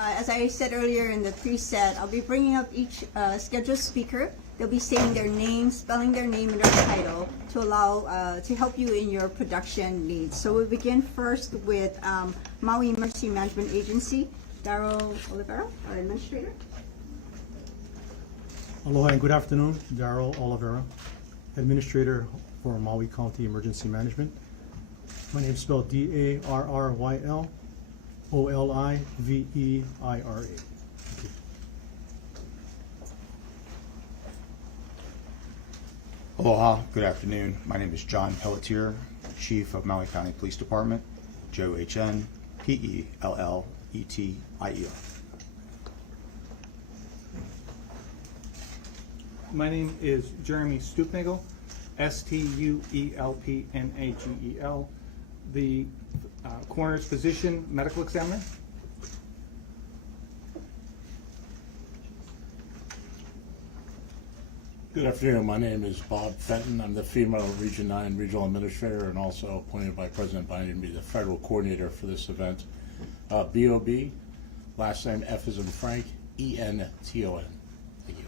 As I said earlier in the preset, I'll be bringing up each scheduled speaker. They'll be stating their name, spelling their name and their title to allow to help you in your production needs. So we'll begin first with Maui Emergency Management Agency, Darryl Oliveira, our administrator. Aloha and good afternoon. Darryl Oliveira, administrator for Maui County Emergency Management. My name is spelled D-A-R-R-Y-L O-L-I-V-E-I-R-A. Aloha, good afternoon. My name is John Pelletier, Chief of Maui County Police Department, Joe H-N, P-E-L-L-E-T-I-E-R. My name is Jeremy Stupnagel, S-T-U-E-L-P-N-A-G-E-L, the coroner's physician, medical examiner. Good afternoon. My name is Bob Fenton. I'm the FEMA Region 9 Regional Administrator and also appointed by President Biden to be the federal coordinator for this event. B-O-B, last name F as in Frank, E-N-T-O-N. Thank you.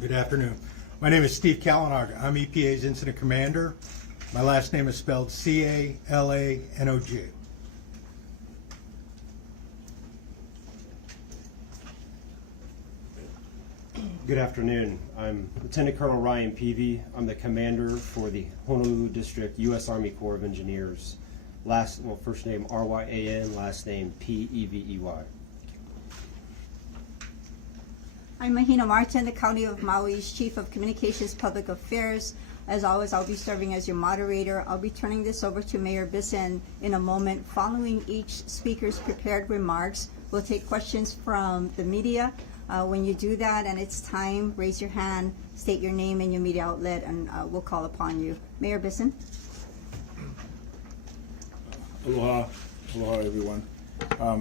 Good afternoon. My name is Steve Kallenhag. I'm EPA's Incident Commander. My last name is spelled C-A-L-A-N-O-G. Good afternoon. I'm Lieutenant Colonel Ryan Peavy. I'm the commander for the Honolulu District U.S. Army Corps of Engineers. First name R-Y-A-N, last name P-E-V-E-Y. I'm Mahina Martin, the County of Maui's Chief of Communications Public Affairs. As always, I'll be serving as your moderator. I'll be turning this over to Mayor Bissen in a moment. Following each speaker's prepared remarks, we'll take questions from the media. When you do that and it's time, raise your hand, state your name and your media outlet, and we'll call upon you. Mayor Bissen. Aloha, aloha everyone.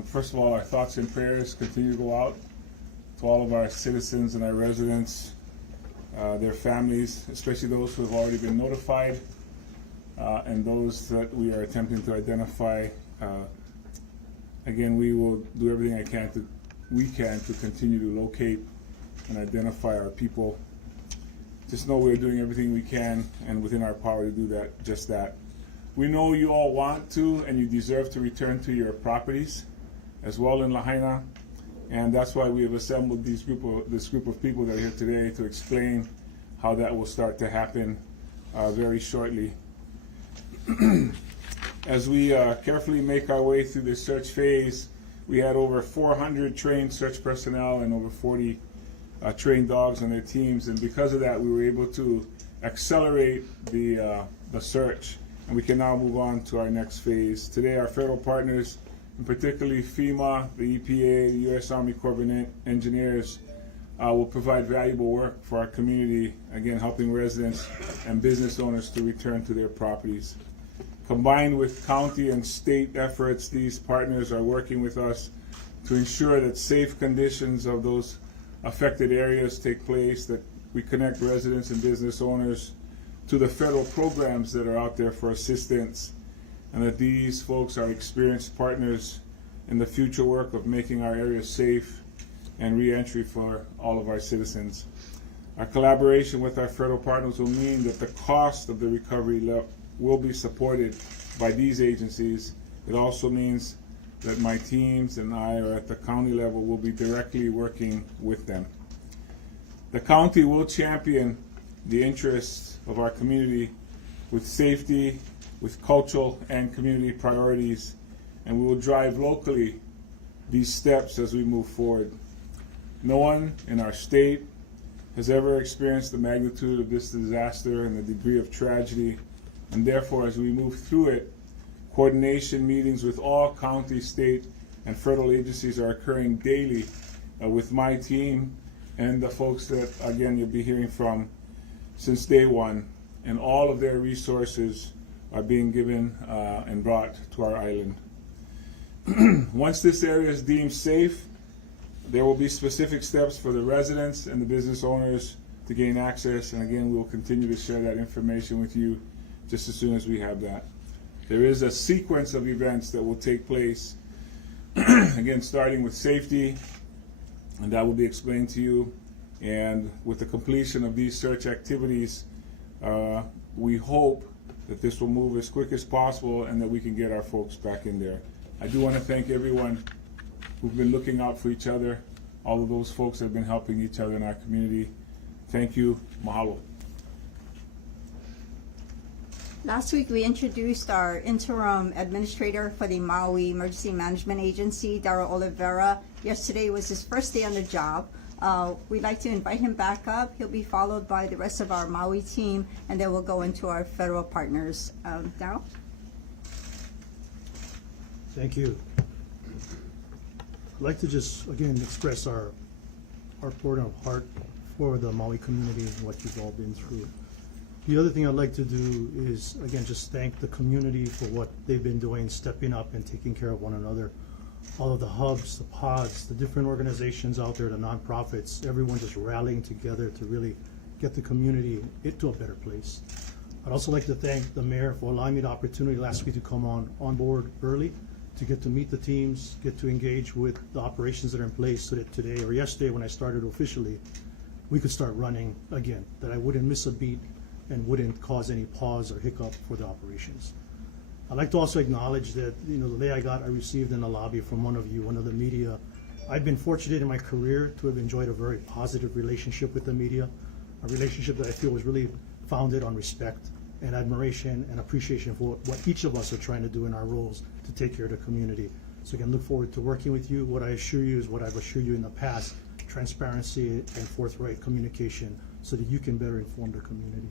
First of all, our thoughts and prayers continue to go out to all of our citizens and our residents, their families, especially those who have already been notified, and those that we are attempting to identify. Again, we will do everything we can to continue to locate and identify our people. Just know we're doing everything we can and within our power to do that, just that. We know you all want to and you deserve to return to your properties as well in Lahaina, and that's why we have assembled this group of people that are here today to explain how that will start to happen very shortly. As we carefully make our way through this search phase, we had over 400 trained search personnel and over 40 trained dogs on their teams, and because of that, we were able to accelerate the search, and we can now move on to our next phase. Today, our federal partners, and particularly FEMA, the EPA, the U.S. Army Corps of Engineers, will provide valuable work for our community, again, helping residents and business owners to return to their properties. Combined with county and state efforts, these partners are working with us to ensure that safe conditions of those affected areas take place, that we connect residents and business owners to the federal programs that are out there for assistance, and that these folks are experienced partners in the future work of making our areas safe and re-entry for all of our citizens. Our collaboration with our federal partners will mean that the cost of the recovery will be supported by these agencies. It also means that my teams and I are at the county level will be directly working with them. The county will champion the interests of our community with safety, with cultural and community priorities, and we will drive locally these steps as we move forward. No one in our state has ever experienced the magnitude of this disaster and the degree of tragedy, and therefore, as we move through it, coordination meetings with all county, state, and federal agencies are occurring daily with my team and the folks that, again, you'll be hearing from since day one, and all of their resources are being given and brought to our island. Once this area is deemed safe, there will be specific steps for the residents and the business owners to gain access, and again, we will continue to share that information with you just as soon as we have that. there is a sequence of events that will take place. Again, starting with safety, and that will be explained to you. And with the completion of these search activities, we hope that this will move as quick as possible and that we can get our folks back in there. I do want to thank everyone who've been looking out for each other, all of those folks that have been helping each other in our community. Thank you. Mahalo. Last week, we introduced our interim administrator for the Maui Emergency Management Agency, Darryl Oliveira. Yesterday was his first day on the job. We'd like to invite him back up. He'll be followed by the rest of our Maui team, and then we'll go into our federal partners. Darryl? Thank you. I'd like to just, again, express our pouring of heart for the Maui community and what you've all been through. The other thing I'd like to do is, again, just thank the community for what they've been doing, stepping up and taking care of one another. All of the hubs, the pods, the different organizations out there, the nonprofits, everyone just rallying together to really get the community into a better place. I'd also like to thank the mayor for allowing me the opportunity last week to come on board early, to get to meet the teams, get to engage with the operations that are in place so that today or yesterday when I started officially, we could start running again, that I wouldn't miss a beat and wouldn't cause any pause or hiccup for the operations. I'd like to also acknowledge that, the day I received in the lobby from one of you, one of the media. I've been fortunate in my career to have enjoyed a very positive relationship with the media, a relationship that I feel was really founded on respect and admiration and appreciation for what each of us are trying to do in our roles to take care of the community. So again, look forward to working with you. What I assure you is what I've assured you in the past, transparency and forthright communication so that you can better inform the community.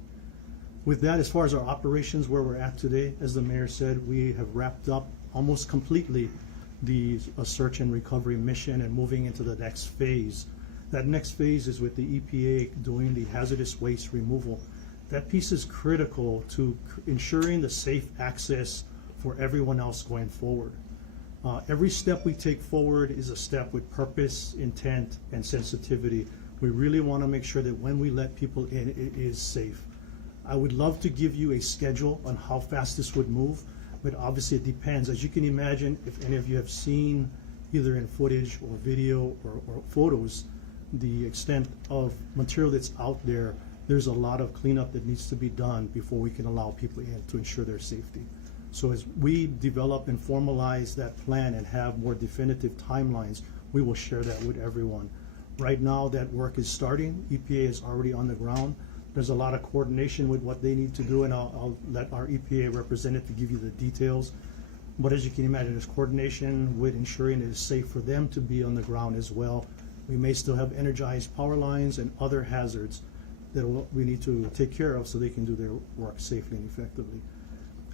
With that, as far as our operations, where we're at today, as the mayor said, we have wrapped up almost completely the search and recovery mission and moving into the next phase. That next phase is with the EPA doing the hazardous waste removal. That piece is critical to ensuring the safe access for everyone else going forward. Every step we take forward is a step with purpose, intent, and sensitivity. We really want to make sure that when we let people in, it is safe. I would love to give you a schedule on how fast this would move, but obviously it depends. As you can imagine, if any of you have seen either in footage or video or photos, the extent of material that's out there, there's a lot of cleanup that needs to be done before we can allow people in to ensure their safety. So as we develop and formalize that plan and have more definitive timelines, we will share that with everyone. Right now, that work is starting. EPA is already on the ground. There's a lot of coordination with what they need to do, and I'll let our EPA representative give you the details. But as you can imagine, there's coordination with ensuring it is safe for them to be on the ground as well. We may still have energized power lines and other hazards that we need to take care of so they can do their work safely and effectively.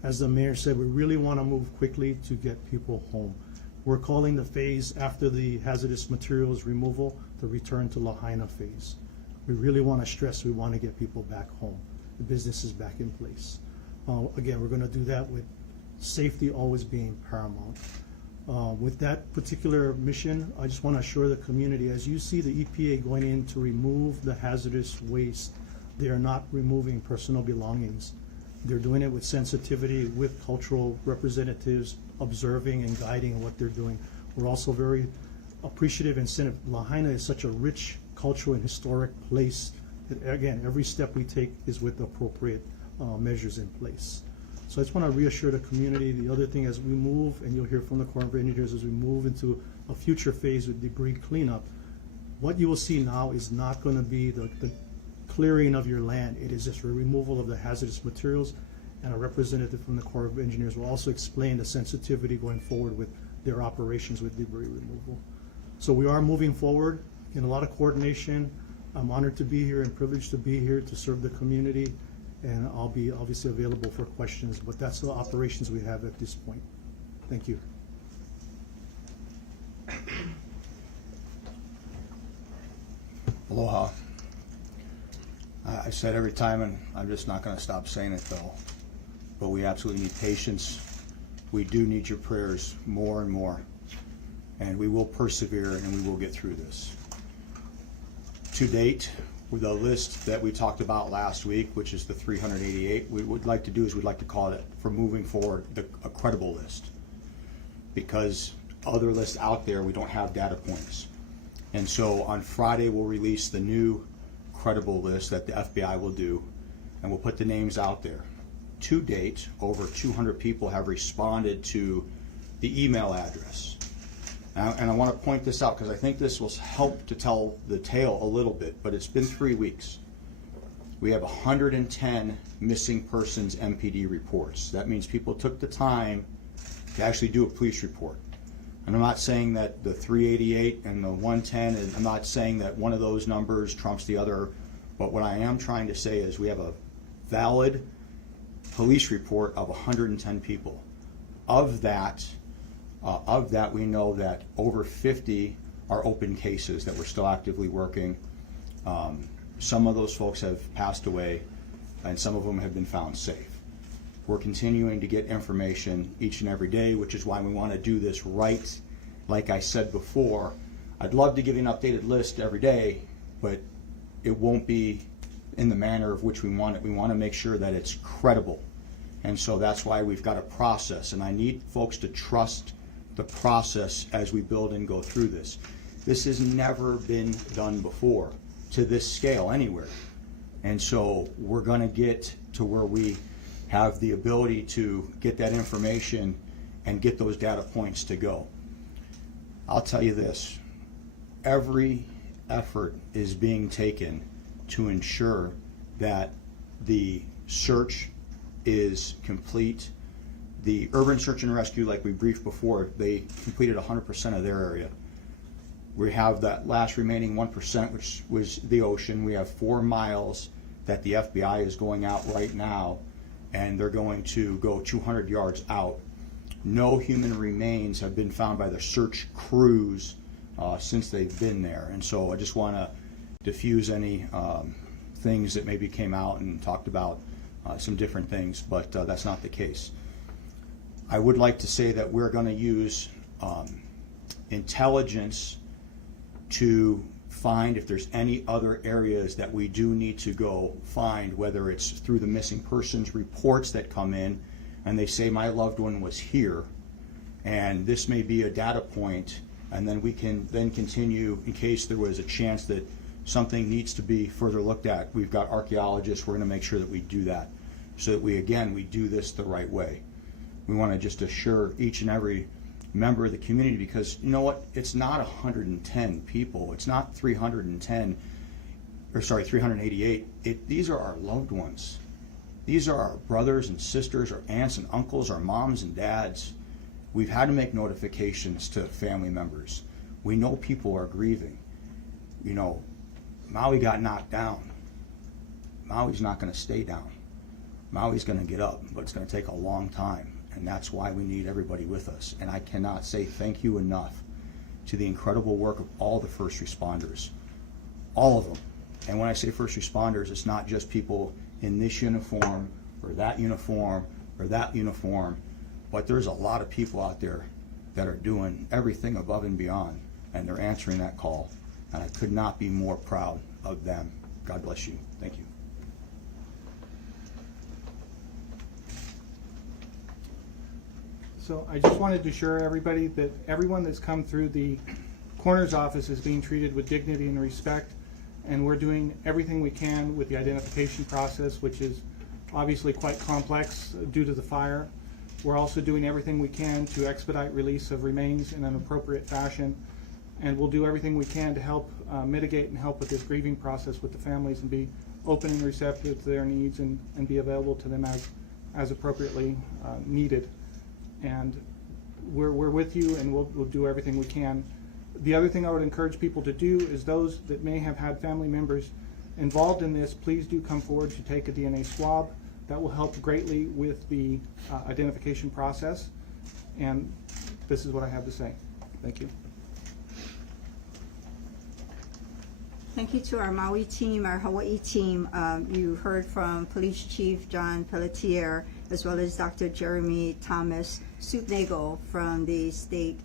As the mayor said, we really want to move quickly to get people home. We're calling the phase after the hazardous materials removal the return to Lahaina phase. We really want to stress we want to get people back home. The business is back in place. Again, we're going to do that with safety always being paramount. With that particular mission, I just want to assure the community, as you see the EPA going in to remove the hazardous waste, they are not removing personal belongings. They're doing it with sensitivity, with cultural representatives observing and guiding what they're doing. We're also very appreciative and sensitive. Lahaina is such a rich cultural and historic place that, again, every step we take is with appropriate measures in place. So I just want to reassure the community. The other thing, as we move, and you'll hear from the Corps of Engineers, as we move into a future phase with debris cleanup, what you will see now is not going to be the clearing of your land. It is just a removal of the hazardous materials, and a representative from the Corps of Engineers will also explain the sensitivity going forward with their operations with debris removal. So we are moving forward in a lot of coordination. I'm honored to be here and privileged to be here to serve the community, and I'll be obviously available for questions, but that's the operations we have at this point. Thank you. Aloha. I said every time, and I'm just not going to stop saying it though, but we absolutely need patience. We do need your prayers more and more, and we will persevere and we will get through this. To date, with the list that we talked about last week, which is the 388, we would like to do is we'd like to call it, for moving forward, a credible list. Because other lists out there, we don't have data points. And so on Friday, we'll release the new credible list that the FBI will do, and we'll put the names out there. To date, over 200 people have responded to the email address. And I want to point this out because I think this will help to tell the tale a little bit, but it's been 3 weeks. We have 110 missing persons MPD reports. That means people took the time to actually do a police report. And I'm not saying that the 388 and the 110, I'm not saying that one of those numbers trumps the other, but what I am trying to say is we have a valid police report of 110 people. Of that, we know that over 50 are open cases that we're still actively working. Some of those folks have passed away, and some of them have been found safe. We're continuing to get information each and every day, which is why we want to do this right. Like I said before, I'd love to give you an updated list every day, but it won't be in the manner of which we want it. We want to make sure that it's credible. And so that's why we've got a process, and I need folks to trust the process as we build and go through this. This has never been done before to this scale anywhere. And so we're going to get to where we have the ability to get that information and get those data points to go. I'll tell you this, every effort is being taken to ensure that the search is complete. The urban search and rescue, like we briefed before, they completed 100% of their area. We have that last remaining 1%, which was the ocean. We have 4 miles that the FBI is going out right now, and they're going to go 200 yards out. No human remains have been found by the search crews since they've been there. And so I just want to diffuse any things that maybe came out and talked about some different things, but that's not the case. I would like to say that we're going to use intelligence to find if there's any other areas that we do need to go find, whether it's through the missing persons reports that come in and they say my loved one was here, and this may be a data point, and then we can then continue in case there was a chance that something needs to be further looked at. We've got archaeologists, we're going to make sure that we do that so that we do this the right way. We want to just assure each and every member of the community, because you know what, it's not 110 people, it's not 388. These are our loved ones. These are our brothers and sisters, our aunts and uncles, our moms and dads. We've had to make notifications to family members. We know people are grieving. You know, Maui got knocked down. Maui's not going to stay down. Maui's going to get up, but it's going to take a long time. And that's why we need everybody with us. And I cannot say thank you enough to the incredible work of all the first responders, all of them. And when I say first responders, it's not just people in this uniform or that uniform or that uniform, but there's a lot of people out there that are doing everything above and beyond, and they're answering that call. And I could not be more proud of them. God bless you. Thank you. So I just wanted to assure everybody that everyone that's come through the coroner's office is being treated with dignity and respect, and we're doing everything we can with the identification process, which is obviously quite complex due to the fire. We're also doing everything we can to expedite release of remains in an appropriate fashion, and we'll do everything we can to help mitigate and help with this grieving process with the families and be open and receptive to their needs and be available to them as appropriately needed. And we're with you, and we'll do everything we can. The other thing I would encourage people to do is those that may have had family members involved in this, please do come forward to take a DNA swab. That will help greatly with the identification process. And this is what I have to say. Thank you. Thank you to our Maui team, our Hawaii team. You heard from Police Chief John Pelletier, as well as Dr. Jeremy Thomas Sutnagle from the State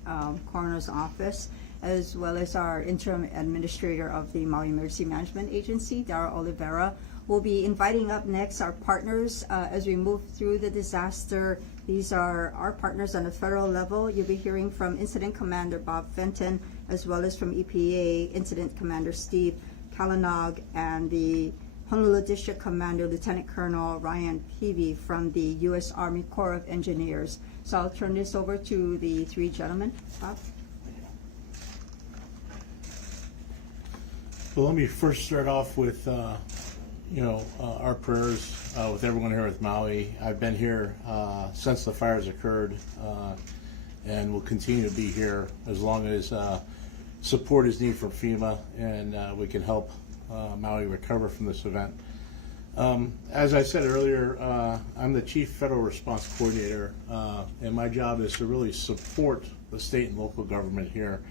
Coroner's Office. as well as our interim administrator of the Maui Emergency Management Agency, Darryl Oliveira. We'll be inviting up next our partners as we move through the disaster. These are our partners on the federal level. You'll be hearing from Incident Commander Bob Fenton, as well as from EPA Incident Commander Steve Kalanog, and the Honolulu District Commander Lieutenant Colonel Ryan Peavy from the U.S. Army Corps of Engineers. So I'll turn this over to the three gentlemen. Bob? Well, let me first start off with, our prayers with everyone here with Maui. I've been here since the fires occurred, and will continue to be here as long as support is needed from FEMA, and we can help Maui recover from this event. As I said earlier, I'm the Chief Federal Response Coordinator, and my job is to really support the state and local government here.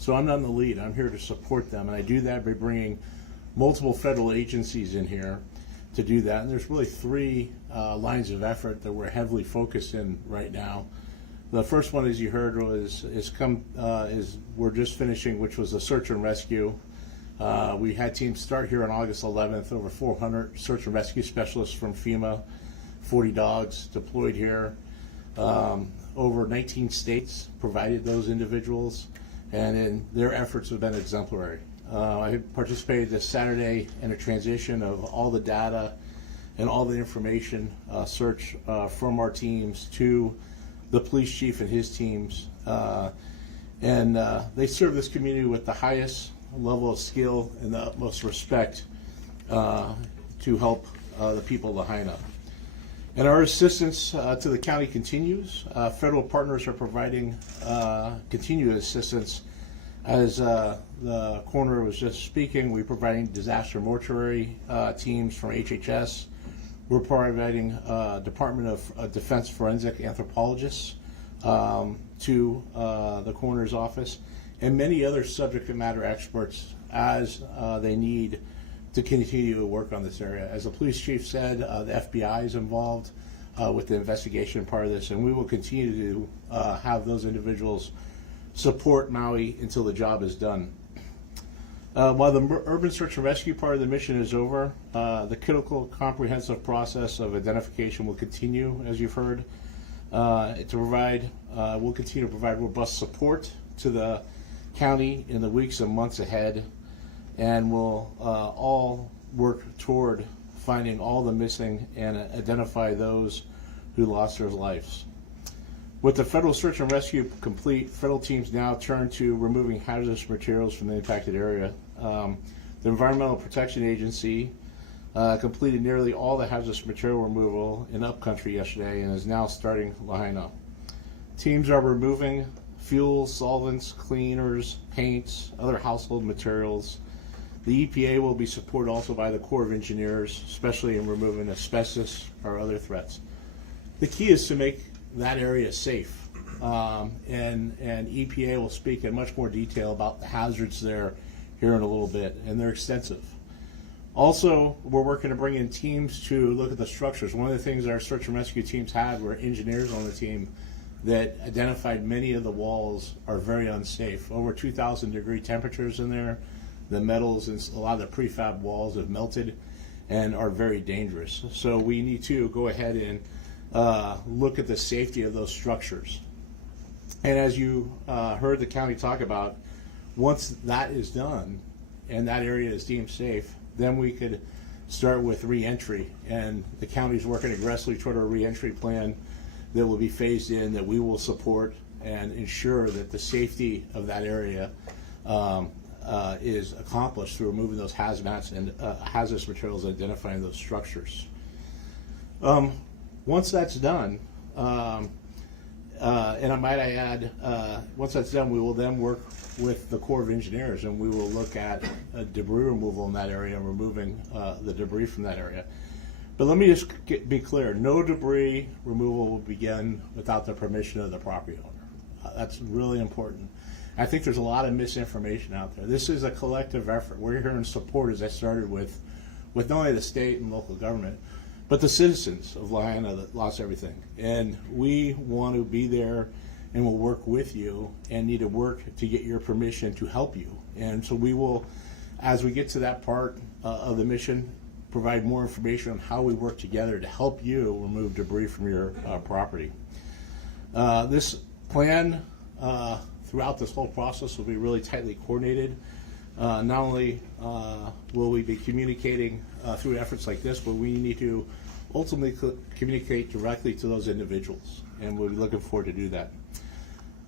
So I'm not in the lead, I'm here to support them, and I do that by bringing multiple federal agencies in here to do that. And there's really three lines of effort that we're heavily focused in right now. The first one, as you heard, is we're just finishing, which was the search and rescue. We had teams start here on August 11th, over 400 search and rescue specialists from FEMA, 40 dogs deployed here. Over 19 states provided those individuals, and their efforts have been exemplary. I participated this Saturday in a transition of all the data and all the information search from our teams to the police chief and his teams. And they serve this community with the highest level of skill and the utmost respect to help the people of Lahaina. And our assistance to the county continues. Federal partners are providing continued assistance. As the coroner was just speaking, we're providing disaster mortuary teams from HHS. We're providing Department of Defense forensic anthropologists to the coroner's office, and many other subject matter experts as they need to continue to work on this area. As the police chief said, the FBI is involved with the investigation part of this, and we will continue to have those individuals support Maui until the job is done. While the urban search and rescue part of the mission is over, the critical comprehensive process of identification will continue, as you've heard, we'll continue to provide robust support to the county in the weeks and months ahead, and we'll all work toward finding all the missing and identify those who lost their lives. With the federal search and rescue complete, federal teams now turn to removing hazardous materials from the impacted area. The Environmental Protection Agency completed nearly all the hazardous material removal in upcountry yesterday and is now starting Lahaina. Teams are removing fuels, solvents, cleaners, paints, other household materials. The EPA will be supported also by the Corps of Engineers, especially in removing asbestos or other threats. The key is to make that area safe, and EPA will speak in much more detail about the hazards there here in a little bit, and they're extensive. Also, we're working to bring in teams to look at the structures. One of the things our search and rescue teams had were engineers on the team that identified many of the walls are very unsafe. Over 2,000 degree temperatures in there. The metals and a lot of the prefab walls have melted and are very dangerous. So we need to go ahead and look at the safety of those structures. And as you heard the county talk about, once that is done and that area is deemed safe, then we could start with re-entry. And the county's working aggressively toward a re-entry plan that will be phased in, that we will support and ensure that the safety of that area is accomplished through removing those hazmats and hazardous materials, identifying those structures. Once that's done, and I might add, once that's done, we will then work with the Corps of Engineers, and we will look at debris removal in that area and removing the debris from that area. But let me just be clear, no debris removal will begin without the permission of the property owner. That's really important. I think there's a lot of misinformation out there. This is a collective effort. We're here in support, as I started with not only the state and local government, but the citizens of Lahaina that lost everything. And we want to be there and will work with you and need to work to get your permission to help you. And so we will, as we get to that part of the mission, provide more information on how we work together to help you remove debris from your property. This plan throughout this whole process will be really tightly coordinated. Not only will we be communicating through efforts like this, but we need to ultimately communicate directly to those individuals, and we'll be looking forward to do that.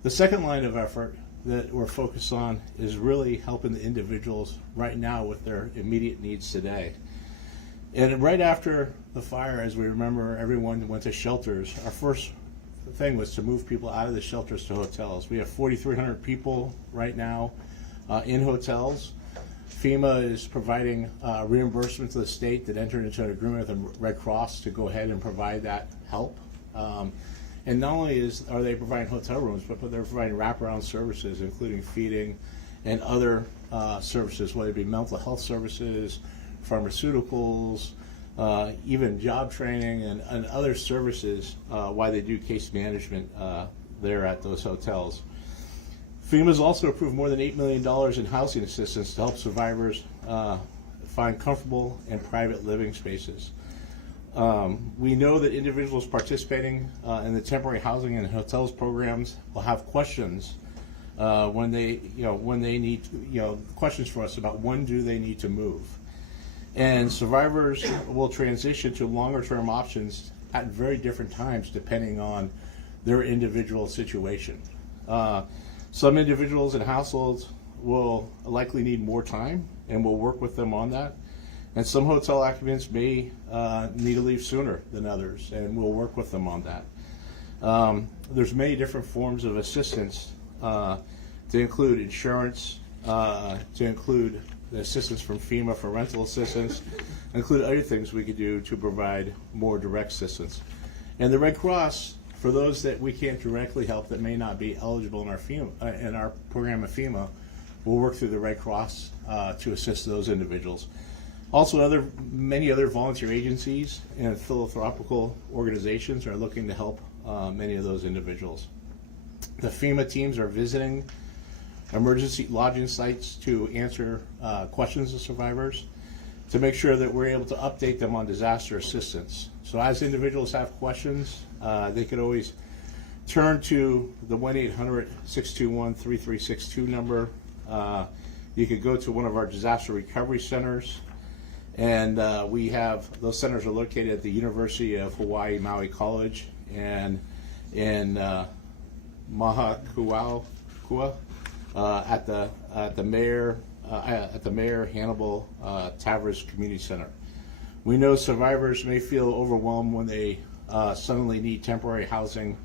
The second line of effort that we're focused on is really helping the individuals right now with their immediate needs today. And right after the fire, as we remember, everyone went to shelters. Our first thing was to move people out of the shelters to hotels. We have 4,300 people right now in hotels. FEMA is providing reimbursement to the state that entered into an agreement with the Red Cross to go ahead and provide that help. And not only are they providing hotel rooms, but they're providing wraparound services, including feeding and other services, whether it be mental health services, pharmaceuticals, even job training and other services while they do case management there at those hotels. FEMA's also approved more than $8 million in housing assistance to help survivors find comfortable and private living spaces. We know that individuals participating in the temporary housing and hotels programs will have questions when they need, questions for us about when do they need to move. And survivors will transition to longer-term options at very different times depending on their individual situation. Some individuals and households will likely need more time, and we'll work with them on that. And some hotel occupants may need to leave sooner than others, and we'll work with them on that. There's many different forms of assistance to include insurance, to include the assistance from FEMA for rental assistance, include other things we could do to provide more direct assistance. And the Red Cross, for those that we can't directly help that may not be eligible in our FEMA, in our program of FEMA, we'll work through the Red Cross to assist those individuals. Also, many other volunteer agencies and philanthropical organizations are looking to help many of those individuals. The FEMA teams are visiting emergency lodging sites to answer questions of survivors, to make sure that we're able to update them on disaster assistance. So as individuals have questions, they could always turn to the 1-800-621-3362 number. You could go to one of our disaster recovery centers, and we have, those centers are located at the University of Hawaii Maui College and in Mahakua at the Mayor Hannibal Tavares Community Center. We know survivors may feel overwhelmed when they suddenly need temporary housing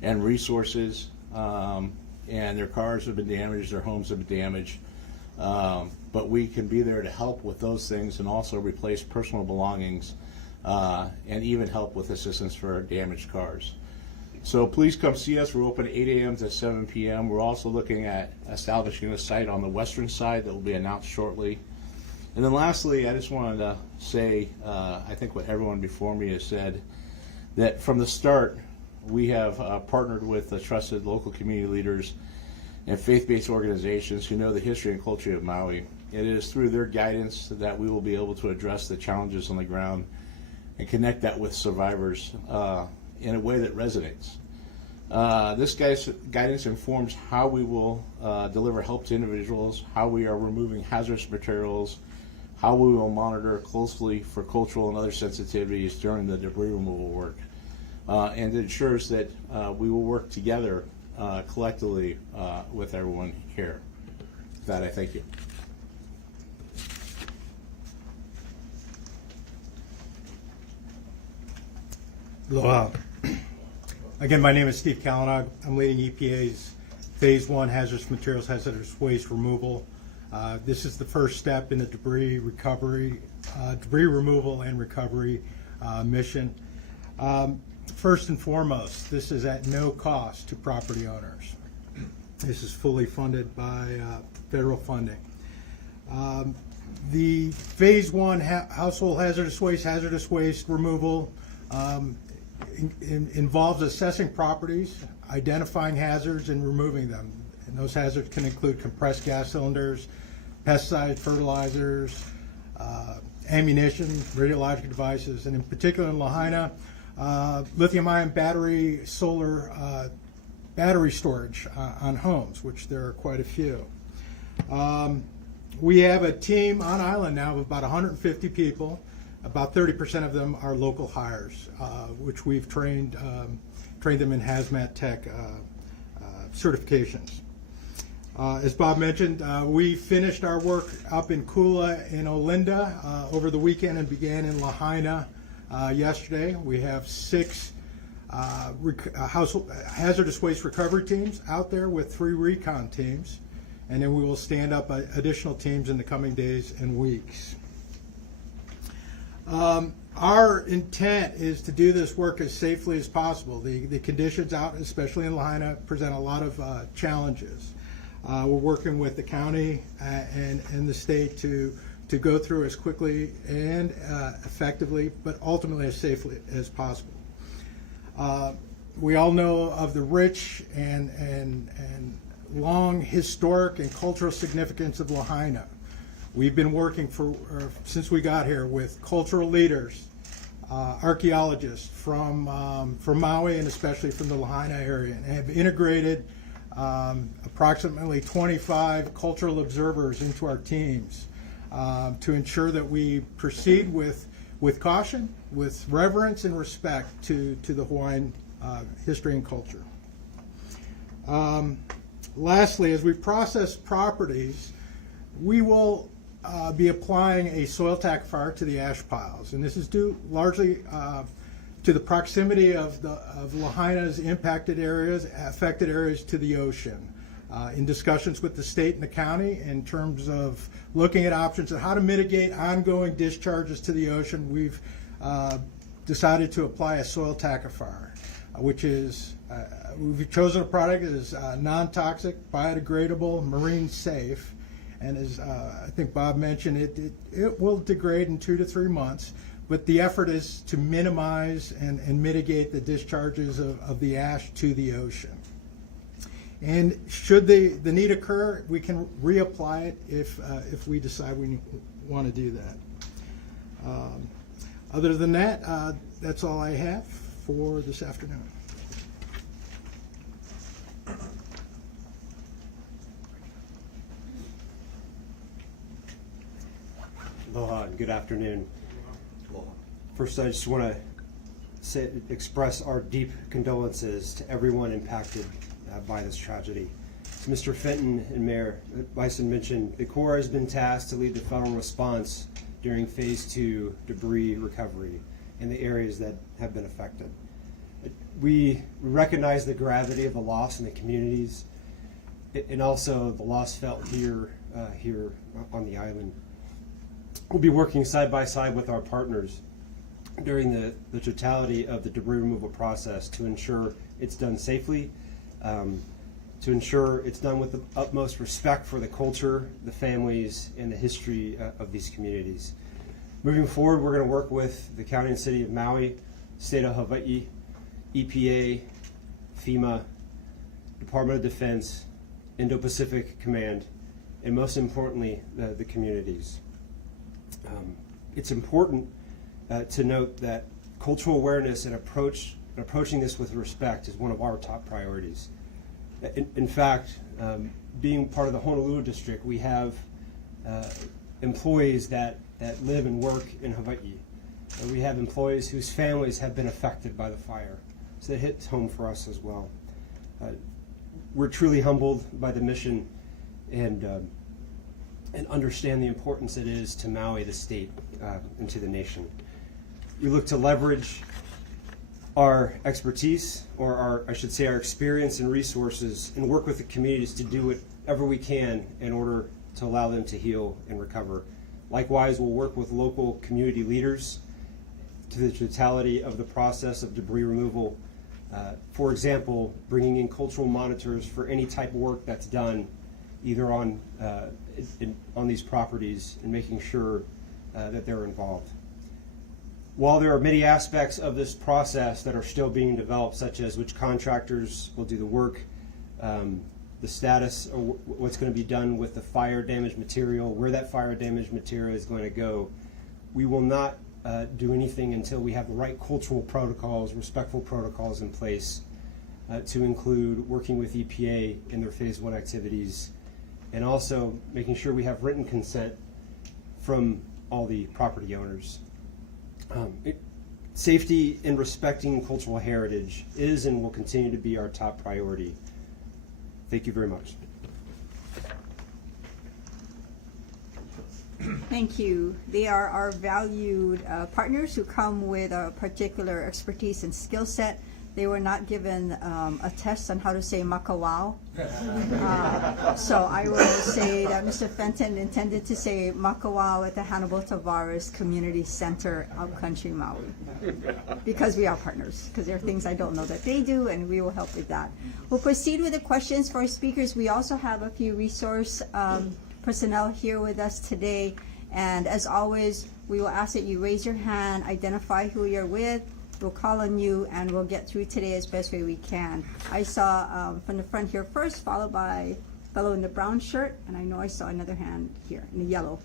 and resources, and their cars have been damaged, their homes have been damaged, but we can be there to help with those things and also replace personal belongings and even help with assistance for damaged cars. So please come see us. We're open 8 a.m. to 7 p.m. We're also looking at establishing a site on the western side that will be announced shortly. And then lastly, I just wanted to say, I think what everyone before me has said, that from the start, we have partnered with the trusted local community leaders and faith-based organizations who know the history and culture of Maui. It is through their guidance that we will be able to address the challenges on the ground and connect that with survivors in a way that resonates. This guidance informs how we will deliver help to individuals, how we are removing hazardous materials, how we will monitor closely for cultural and other sensitivities during the debris removal work. And it ensures that we will work together collectively with everyone here. With that, I thank you. Aloha. Again, my name is Steve Kalinag. I'm leading EPA's Phase 1 Hazardous Materials, Hazardous Waste Removal. This is the first step in the debris removal and recovery mission. First and foremost, this is at no cost to property owners. This is fully funded by federal funding. The Phase 1 household hazardous waste removal involves assessing properties, identifying hazards, and removing them. And those hazards can include compressed gas cylinders, pesticides, fertilizers, ammunition, radiologic devices, and in particular in Lahaina, lithium-ion battery solar battery storage on homes, which there are quite a few. We have a team on island now of about 150 people. About 30% of them are local hires, which we've trained them in hazmat tech certifications. As Bob mentioned, we finished our work up in Kula and Olinda over the weekend and began in Lahaina yesterday. We have 6 hazardous waste recovery teams out there with 3 recon teams, and then we will stand up additional teams in the coming days and weeks. Our intent is to do this work as safely as possible. The conditions out, especially in Lahaina, present a lot of challenges. We're working with the county and the state to go through as quickly and effectively, but ultimately as safely as possible. We all know of the rich and long historic and cultural significance of Lahaina. We've been working since we got here with cultural leaders, archaeologists from Maui and especially from the Lahaina area, and have integrated approximately 25 cultural observers into our teams to ensure that we proceed with caution, with reverence and respect to the Hawaiian history and culture. Lastly, as we process properties, we will be applying a soil tackifier to the ash piles, and this is due largely to the proximity of Lahaina's impacted areas, affected areas to the ocean. In discussions with the state and the county in terms of looking at options on how to mitigate ongoing discharges to the ocean, we've decided to apply a soil tackifier, which is, we've chosen a product that is non-toxic, biodegradable, marine safe, and as I think Bob mentioned, it will degrade in 2 to 3 months, but the effort is to minimize and mitigate the discharges of the ash to the ocean. And should the need occur, we can reapply it if we decide we want to do that. Other than that, that's all I have for this afternoon. Aloha and good afternoon. First, I just want to express our deep condolences to everyone impacted by this tragedy. As Mr. Fenton and Mayor Bissen mentioned, the Corps has been tasked to lead the federal response during Phase 2 debris recovery in the areas that have been affected. We recognize the gravity of the loss in the communities and also the loss felt here on the island. We'll be working side by side with our partners during the totality of the debris removal process to ensure it's done safely, to ensure it's done with the utmost respect for the culture, the families, and the history of these communities. Moving forward, we're going to work with the County and City of Maui, State of Hawaii, EPA, FEMA, Department of Defense, Indo-Pacific Command, and most importantly, the communities. It's important to note that cultural awareness and approaching this with respect is one of our top priorities. In fact, being part of the Honolulu district, we have employees that live and work in Hawaii. We have employees whose families have been affected by the fire, so that hits home for us as well. We're truly humbled by the mission and understand the importance it is to Maui, the state, and to the nation. We look to leverage our expertise, or our experience and resources, and work with the communities to do whatever we can in order to allow them to heal and recover. Likewise, we'll work with local community leaders to the totality of the process of debris removal. For example, bringing in cultural monitors for any type of work that's done either on these properties and making sure that they're involved. While there are many aspects of this process that are still being developed, such as which contractors will do the work, the status, or what's going to be done with the fire damaged material, where that fire damaged material is going to go, we will not do anything until we have the right cultural protocols, respectful protocols in place to include working with EPA in their phase 1 activities, and also making sure we have written consent from all the property owners. Safety and respecting cultural heritage is and will continue to be our top priority. Thank you very much. Thank you. They are our valued partners who come with a particular expertise and skill set. They were not given a test on how to say makawao. So I will say that Mr. Fenton intended to say makawao at the Hannibal Tavares Community Center, Upcountry Maui. Because we are partners, because there are things I don't know that they do, and we will help with that. We'll proceed with the questions for our speakers. We also have a few resource personnel here with us today. And as always, we will ask that you raise your hand, identify who you're with. We'll call on you, and we'll get through today as best way we can. I saw from the front here first, followed by a fellow in the brown shirt, and I know I saw another hand here in the yellow.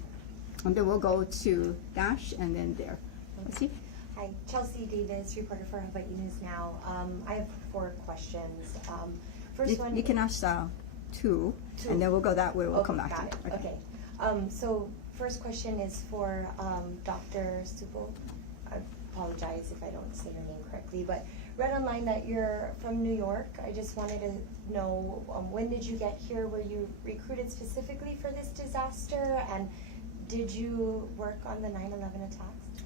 And then we'll go to Dash, and then there. Let's see. Hi, Chelsea Davis, reporter for Hawaii News Now. I have 4 questions. First one. You can ask two, and then we'll go that way. We'll come back got to it. it. Okay. So first question is for Dr. Supo. I apologize if I don't say your name correctly, but read online that you're from New York. I just wanted to know when did you get here? Were you recruited specifically for this disaster? And did you work on the 9/11 attacks?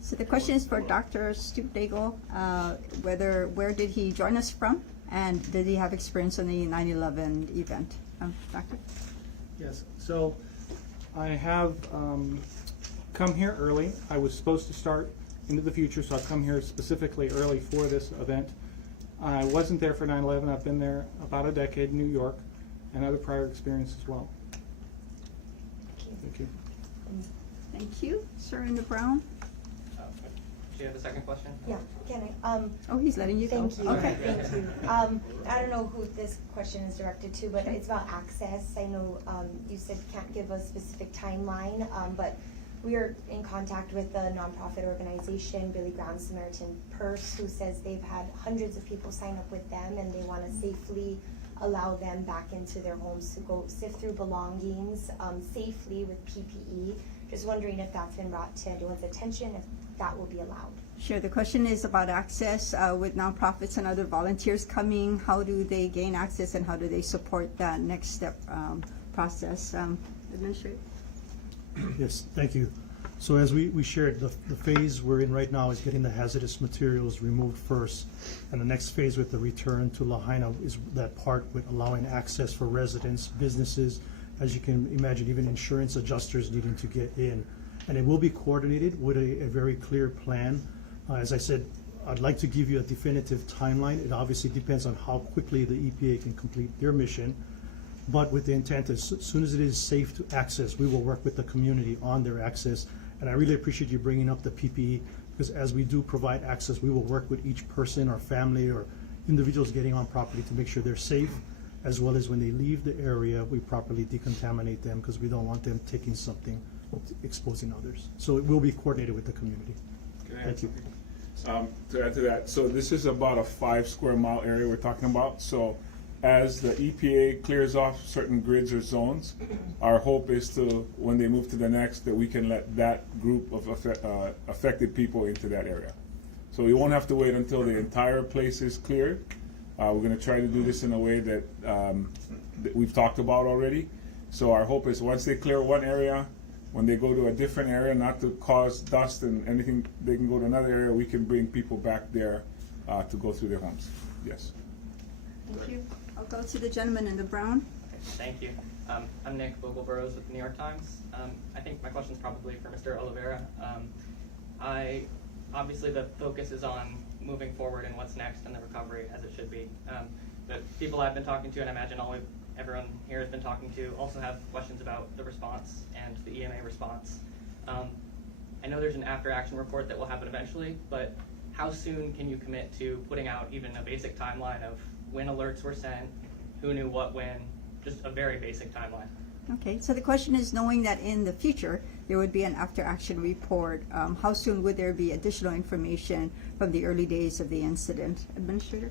So the question is for Dr. Stupdagel, where did he join us from, and did he have experience on the 9/11 event? Doctor? Yes, so I have come here early. I was supposed to start into the future, so I've come here specifically early for this event. I wasn't there for 9/11. I've been there about a decade in New York and other prior experience as well. Thank you. Thank you. Sir in the brown? Do you have a second question? Yeah, can I? Oh, he's letting you go. Thank you. Okay. Thank you. I don't know who this question is directed to, but it's about access. I know you said can't give a specific timeline, but we are in contact with a nonprofit organization, Billy Graham Samaritan Purse, who says they've had hundreds of people sign up with them, and they want to safely allow them back into their homes to go sift through belongings safely with PPE. Just wondering if that's been brought to anyone's attention, if that will be allowed. Sure. The question is about access with nonprofits and other volunteers coming. How do they gain access, and how do they support that next step process? Administrator? Yes, thank you. So as we shared, the phase we're in right now is getting the hazardous materials removed first. And the next phase with the return to Lahaina is that part with allowing access for residents, businesses, as you can imagine, even insurance adjusters needing to get in. And it will be coordinated with a very clear plan. As I said, I'd like to give you a definitive timeline. It obviously depends on how quickly the EPA can complete their mission. But with the intent, as soon as it is safe to access, we will work with the community on their access. And I really appreciate you bringing up the PPE, because as we do provide access, we will work with each person or family or individuals getting on property to make sure they're safe, as well as when they leave the area, we properly decontaminate them, because we don't want them taking something, exposing others. So it will be coordinated with the community. Thank you. To add to that, so this is about a 5 square mile area we're talking about. So as the EPA clears off certain grids or zones, our hope is to, when they move to the next, that we can let that group of affected people into that area. So we won't have to wait until the entire place is cleared. We're going to try to do this in a way that we've talked about already. So our hope is once they clear one area, when they go to a different area, not to cause dust and anything, they can go to another area. We can bring people back there to go through their homes. Yes. Thank you. I'll go to the gentleman in the brown. Thank you. I'm Nick Vogelburrows with the New York Times. I think my question is probably for Mr. Oliveira. Obviously the focus is on moving forward and what's next and the recovery, as it should be. The people I've been talking to, and I imagine everyone here has been talking to, also have questions about the response and the EMA response. I know there's an after-action report that will happen eventually, but how soon can you commit to putting out even a basic timeline of when alerts were sent, who knew what when, just a very basic timeline? Okay, so the question is, knowing that in the future there would be an after-action report, how soon would there be additional information from the early days of the incident? Administrator?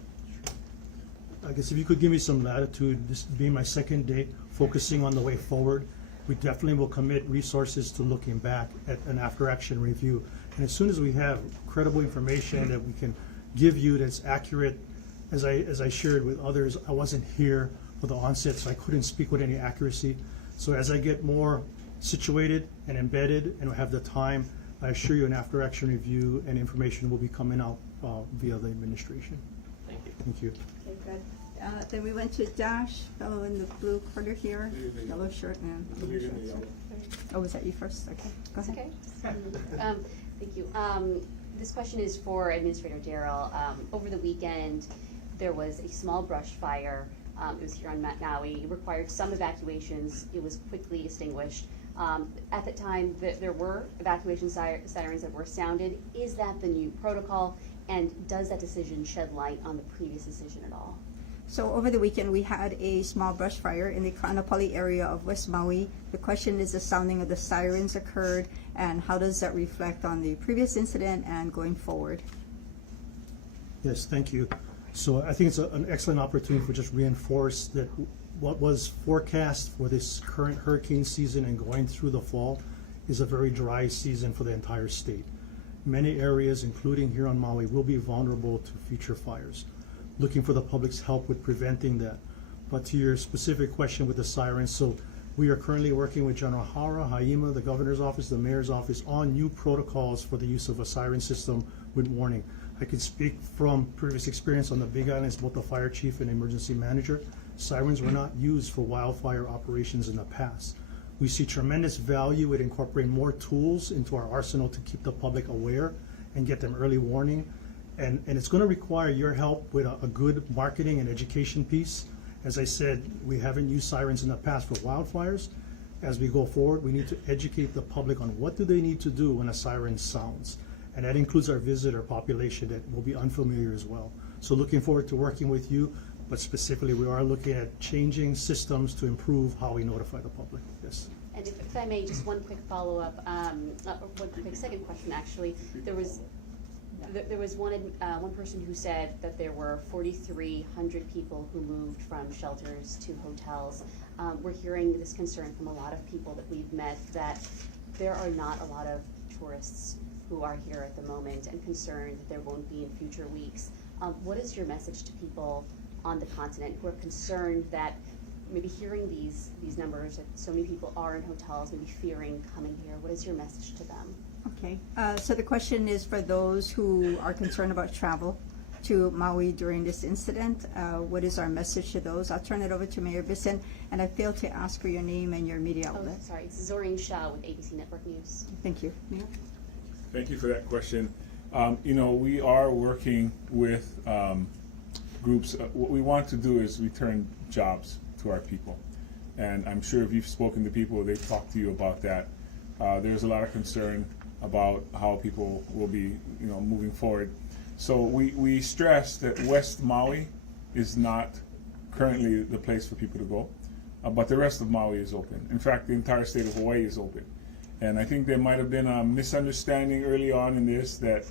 I guess if you could give me some latitude, this being my second day, focusing on the way forward, we definitely will commit resources to looking back at an after-action review. And as soon as we have credible information that we can give you that's accurate, as I shared with others, I wasn't here for the onset, so I couldn't speak with any accuracy. So as I get more situated and embedded and have the time, I assure you an after-action review and information will be coming out via the administration. Thank you. Thank you. Okay, good. Then we went to Dash, fellow in the blue quarter here, yellow shirt and blue shirt. Oh, was that you first? Okay, go ahead. Okay. Thank you. This question is for Administrator Darryl. Over the weekend, there was a small brush fire. It was here on Maui. It required some evacuations. It was quickly extinguished. At the time, there were evacuation sirens that were sounded. Is that the new protocol? And does that decision shed light on the previous decision at all? So over the weekend, we had a small brush fire in the Kaanapali area of West Maui. The question is, the sounding of the sirens occurred, and how does that reflect on the previous incident and going forward? Yes, thank you. So I think it's an excellent opportunity for just reinforce that what was forecast for this current hurricane season and going through the fall is a very dry season for the entire state. Many areas, including here on Maui, will be vulnerable to future fires. Looking for the public's help with preventing that. But to your specific question with the sirens, so we are currently working with General Hara, Haima, the governor's office, the mayor's office, on new protocols for the use of a siren system with warning. I can speak from previous experience on the Big Island as both the fire chief and emergency manager. Sirens were not used for wildfire operations in the past. We see tremendous value in incorporating more tools into our arsenal to keep the public aware and get them early warning. And it's going to require your help with a good marketing and education piece. As I said, we haven't used sirens in the past for wildfires. As we go forward, we need to educate the public on what do they need to do when a siren sounds. And that includes our visitor population that will be unfamiliar as well. So looking forward to working with you, but specifically we are looking at changing systems to improve how we notify the public. Yes. And if I may, just one quick follow-up, one quick second question, actually. There was one person who said that there were 4,300 people who moved from shelters to hotels. We're hearing this concern from a lot of people that we've met that there are not a lot of tourists who are here at the moment and concerned that there won't be in future weeks. What is your message to people on the continent who are concerned that maybe hearing these numbers, that so many people are in hotels, maybe fearing coming here? What is your message to them? Okay, so the question is for those who are concerned about travel to Maui during this incident. What is our message to those? I'll turn it over to Mayor Bissen, and I failed to ask for your name and your media Oh, outlet. sorry, it's Zoreen Shah with ABC Network News. Thank you. Mayor? Thank you for that question. We are working with groups. What we want to do is return jobs to our people. And I'm sure if you've spoken to people, they've talked to you about that. There's a lot of concern about how people will be, moving forward. So we stress that West Maui is not currently the place for people to go, but the rest of Maui is open. In fact, the entire state of Hawaii is open. And I think there might have been a misunderstanding early on in this that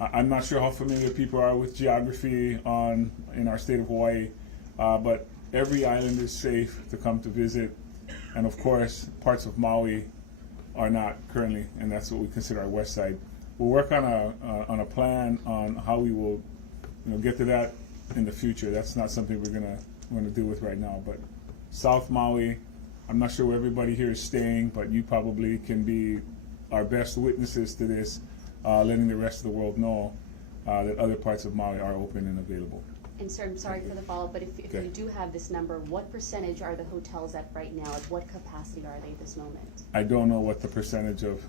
I'm not sure how familiar people are with geography in our state of Hawaii, but every island is safe to come to visit. And of course, parts of Maui are not currently, and that's what we consider our west side. We'll work on a plan on how we will get to that in the future. That's not something we're gonna deal with right now. But South Maui, I'm not sure where everybody here is staying, but you probably can be our best witnesses to this, letting the rest of the world know that other parts of Maui are open and available. And sir, I'm sorry for the follow-up, but if Okay. you do have this number, what percentage are the hotels at right now? At what capacity are they at this moment? I don't know what the percentage of,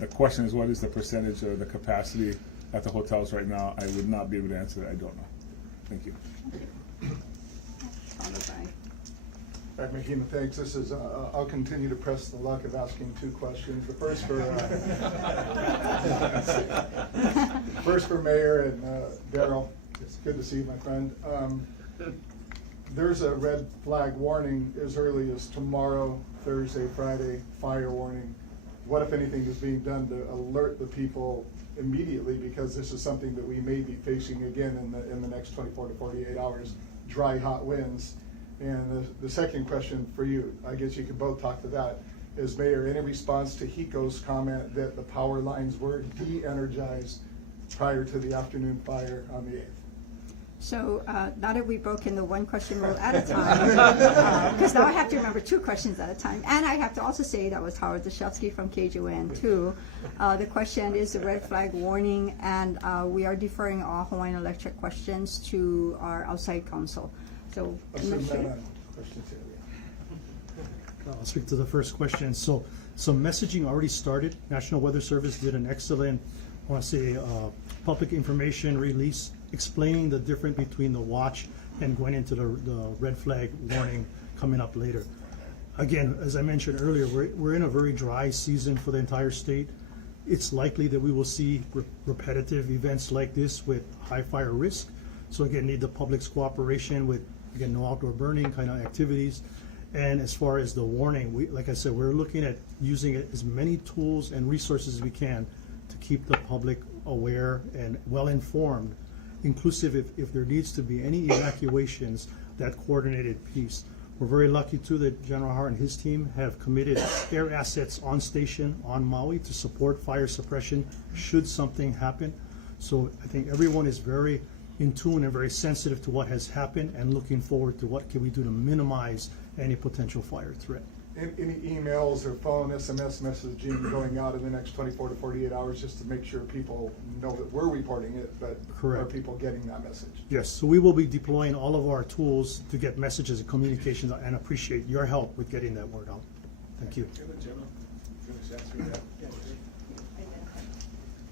the question is what is the percentage of the capacity at the hotels right now? I would not be able to answer that, I don't know. Thank you. Followed by All right, Mahima, thanks. This is, I'll continue to press the luck of asking two questions. The first for, first for Mayor and Darryl. It's good to see you, my friend. There's a red flag warning as early as tomorrow, Thursday, Friday, fire warning. What, if anything, is being done to alert the people immediately, because this is something that we may be facing again in the next 24 to 48 hours, dry, hot winds. And the second question for you, I guess you could both talk to that, is Mayor, any response to Hiko's comment that the power lines were de-energized prior to the afternoon fire on the 8th? So now that we've broken the one question rule at a time, because now I have to remember two questions at a time, and I have to also say that was Howard Dashevsky from KJON too. The question is the red flag warning, and we are deferring all Hawaiian Electric questions to our outside counsel. So Assume that on question two. I'll speak to the first question. So messaging already started. National Weather Service did an excellent, I want to say, public information release explaining the difference between the watch and going into the red flag warning coming up later. Again, as I mentioned earlier, we're in a very dry season for the entire state. It's likely that we will see repetitive events like this with high fire risk. So again, need the public's cooperation with, again, no outdoor burning kind of activities. And as far as the warning, like I said, we're looking at using as many tools and resources as we can to keep the public aware and well-informed, inclusive if there needs to be any evacuations, that coordinated piece. We're very lucky too that General Hart and his team have committed air assets on station on Maui to support fire suppression should something happen. So I think everyone is very in tune and very sensitive to what has happened and looking forward to what can we do to minimize any potential fire threat. Any emails or phone, SMS messaging going out in the next 24 to 48 hours just to make sure people know that we're reporting it, but Correct. are people getting that message? Yes, so we will be deploying all of our tools to get messages and communications, and appreciate your help with getting that word out. Thank you.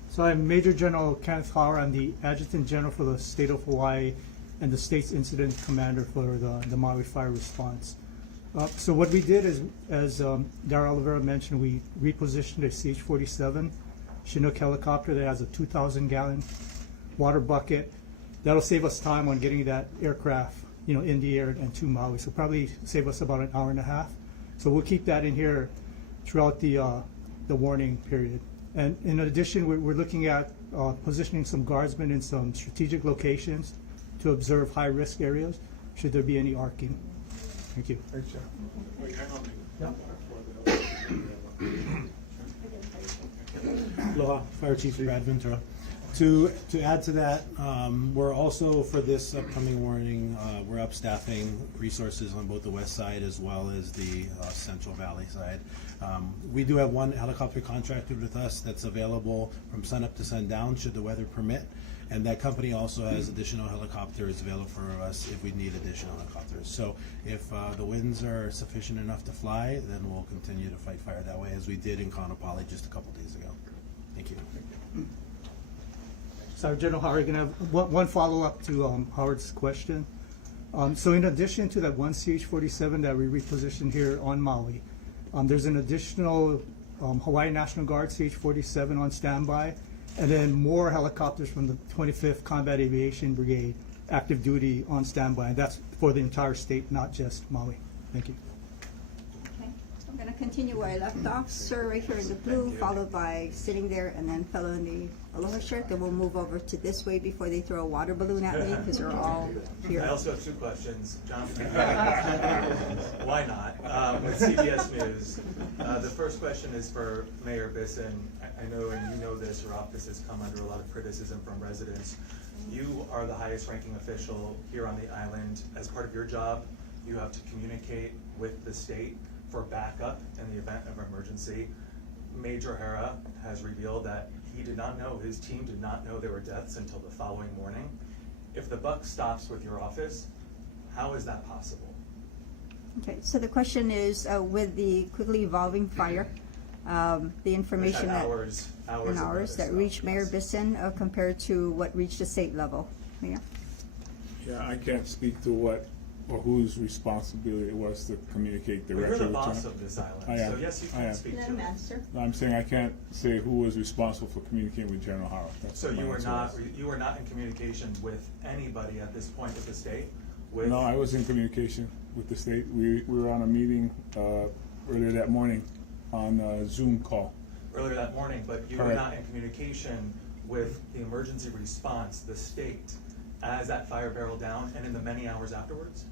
So I'm Major General Kenneth Hauer. I'm the Adjutant General for the State of Hawaii and the State's Incident Commander for the Maui Fire Response. So what we did is, as Darryl Oliveira mentioned, we repositioned a CH-47 Chinook helicopter that has a 2,000-gallon water bucket. That'll save us time on getting that aircraft, in the air and to Maui. So probably save us about an hour and a half. So we'll keep that in here throughout the warning period. And in addition, we're looking at positioning some guardsmen in some strategic locations to observe high-risk areas should there be any arcing. Thank you. Thanks, Jeff. Aloha, Fire Chief Brad Ventura. To add to that, we're also, for this upcoming warning, we're upstaffing resources on both the west side as well as the Central Valley side. We do have one helicopter contracted with us that's available from sunup to sundown should the weather permit. And that company also has additional helicopters available for us if we need additional helicopters. So if the winds are sufficient enough to fly, then we'll continue to fight fire that way, as we did in Kaanapali just a couple days ago. Thank you. So General Howard, going to have one follow-up to Howard's question. So in addition to that one CH-47 that we repositioned here on Maui, there's an additional Hawaii National Guard CH-47 on standby, and then more helicopters from the 25th Combat Aviation Brigade active duty on standby. And that's for the entire state, not just Maui. Thank you. Okay, so I'm going to continue where I left off. Sir, right here in the blue, followed by sitting there, and then fellow in the aloha shirt. Then we'll move over to this way before they throw a water balloon at me, because they're all here. I also have two questions. John, why not? With CBS News. The first question is for Mayor Bissen. I know, and you know this, your office has come under a lot of criticism from residents. You are the highest ranking official here on the island. As part of your job, you have to communicate with the state for backup in the event of emergency. Major Hara has revealed that he did not know, his team did not know there were deaths until the following morning. If the buck stops with your office, how is that possible? Okay, so the question is, with the quickly evolving fire, the information that reached Mayor Bissen compared to what reached the state level. Mayor? Yeah, I can't speak to what or whose responsibility it was to communicate Well, directly you're with the boss General? of this island, I am. so yes, you I can am. speak Let to him it. answer. No, I'm saying I can't say who was responsible for communicating with General Hara. That's So what my you were answer not, was. you were not in communication with anybody at this point with the state? With No, I was in communication with the state. We were on a meeting earlier that morning on a Zoom call. earlier that morning, but you were Correct. not in communication with the emergency response, the state, as that fire barreled down and in the many hours afterwards?